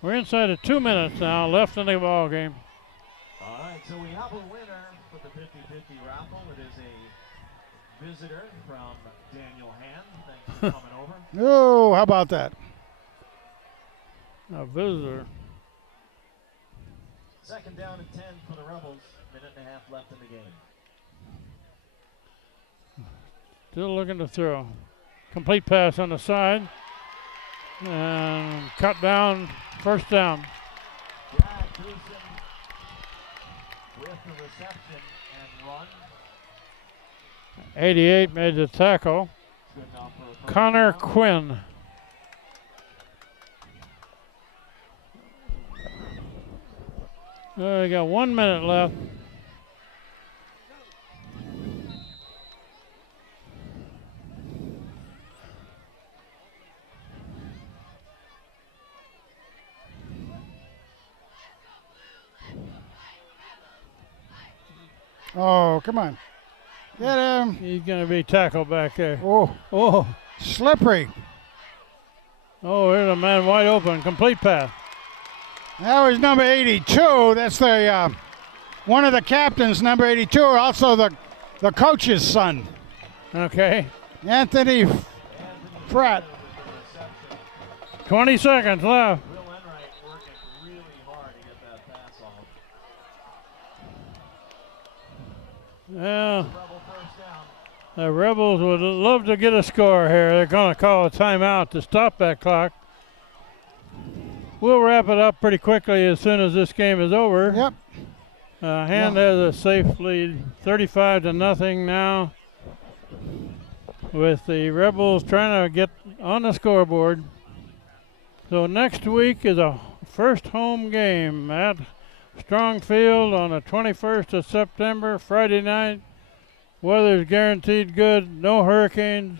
we're inside of 2 minutes now left in the ball game. All right, so we have a winner for the 50-50 raffle. It is a visitor from Daniel Hand. Thanks for coming over. Oh, how about that? A visitor. Second down and 10 for the Rebels. Minute and a half left in the game. Still looking to throw. Complete pass on the side. And cut down. First down. Jack Gleason with the reception and run. 88 made the tackle. Good enough for a first Connor down. Quinn. We got 1 minute left. Oh, come on. Get him. He's going to be tackled back there. Oh, slippery. Oh, here's a man wide open. Complete pass. That was number 82. That's the one of the captains, number 82, also the coach's son, Okay. Anthony Pratt. 20 seconds left. Will Enright working really hard to get that pass off. Yeah, Rebel first down. the Rebels would love to get a score here. They're going to call a timeout to stop that clock. We'll wrap it up pretty quickly as soon as this game is over. Yep. Hand has a safe lead, 35-0 now, with the Rebels trying to get on the scoreboard. So next week is a first home game at Strong Field on the 21st of September, Friday night. Weather's guaranteed good, no hurricanes.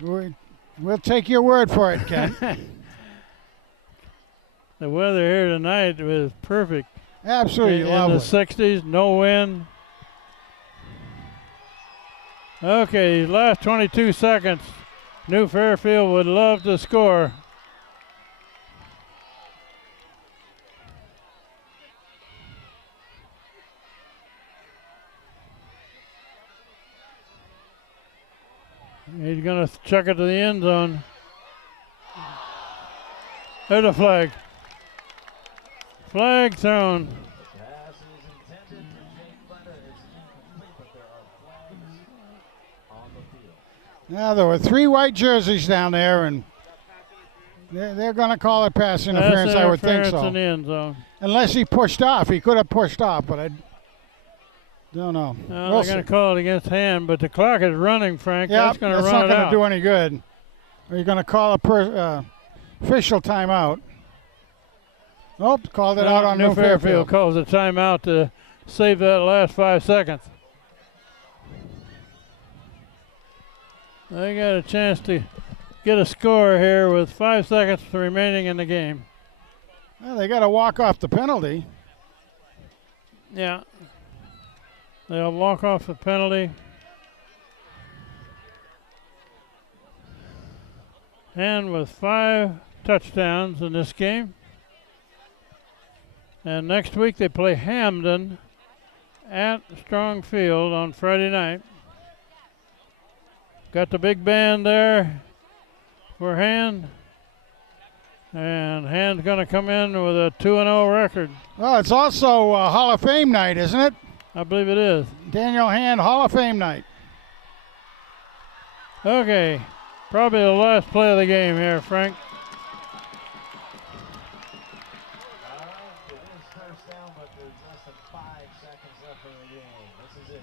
We'll take your word for it, Ken. The weather here tonight was perfect. Absolutely in lovely. the 60s, no wind. Okay, these last 22 seconds. New Fairfield would love to score. He's going to chuck it to the end zone. There's a flag. Flag thrown. Pass is intended for Jake Butta. It's incomplete, but there are flags on the field. Now, there were 3 white jerseys down there, and they're going to call it pass interference, I would think so. In the end zone. Unless he pushed off. He could have pushed off, but I don't know. No, they're going to call it against hand, but the clock is running, Frank. Yeah, that's going to run not it going to out. do any good. Are you going to call a official timeout? Nope, called it out on New Fairfield. Calls a timeout to save that last 5 seconds. They got a chance to get a score here with 5 seconds remaining in the game. Well, they got to walk off the penalty. Yeah. They'll walk off the penalty. And with 5 touchdowns in this game. And next week they play Hamden at Strong Field on Friday night. Got the big band there for Hand. And Hand's going to come in with a 2-0 record. Well, it's also Hall of Fame night, isn't it? I believe it is. Daniel Hand Hall of Fame night. Okay, probably the last play of the game here, Frank. It is first down, but there's less than 5 seconds left in the game. This is it,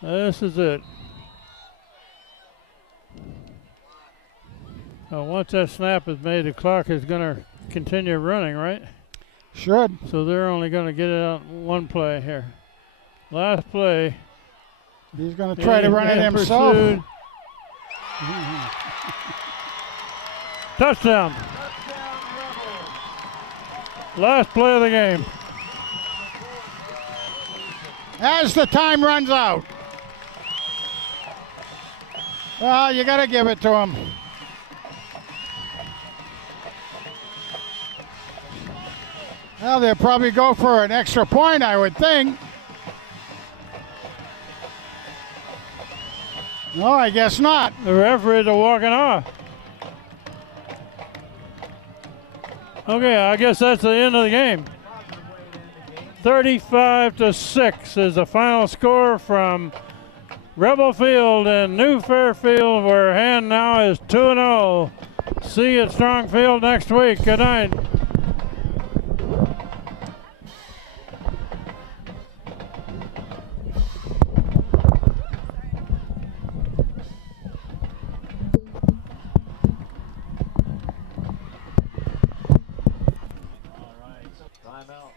guys. This is it. Once that snap is made, the clock is going to continue running, right? Should. So they're only going to get it out one play here. Last play. He's going to try to run it himself. Pursued. Touchdown. Last play of the game. As the time runs out. Well, you got to give it to him. Well, they'll probably go for an extra point, I would think. No, I guess not. The referees are walking off. Okay, I guess that's the end of the game. 35-6 is the final score from Rebel Field and New Fairfield, where Hand now is 2-0. See you at Strong Field next week. Good night. Timeout.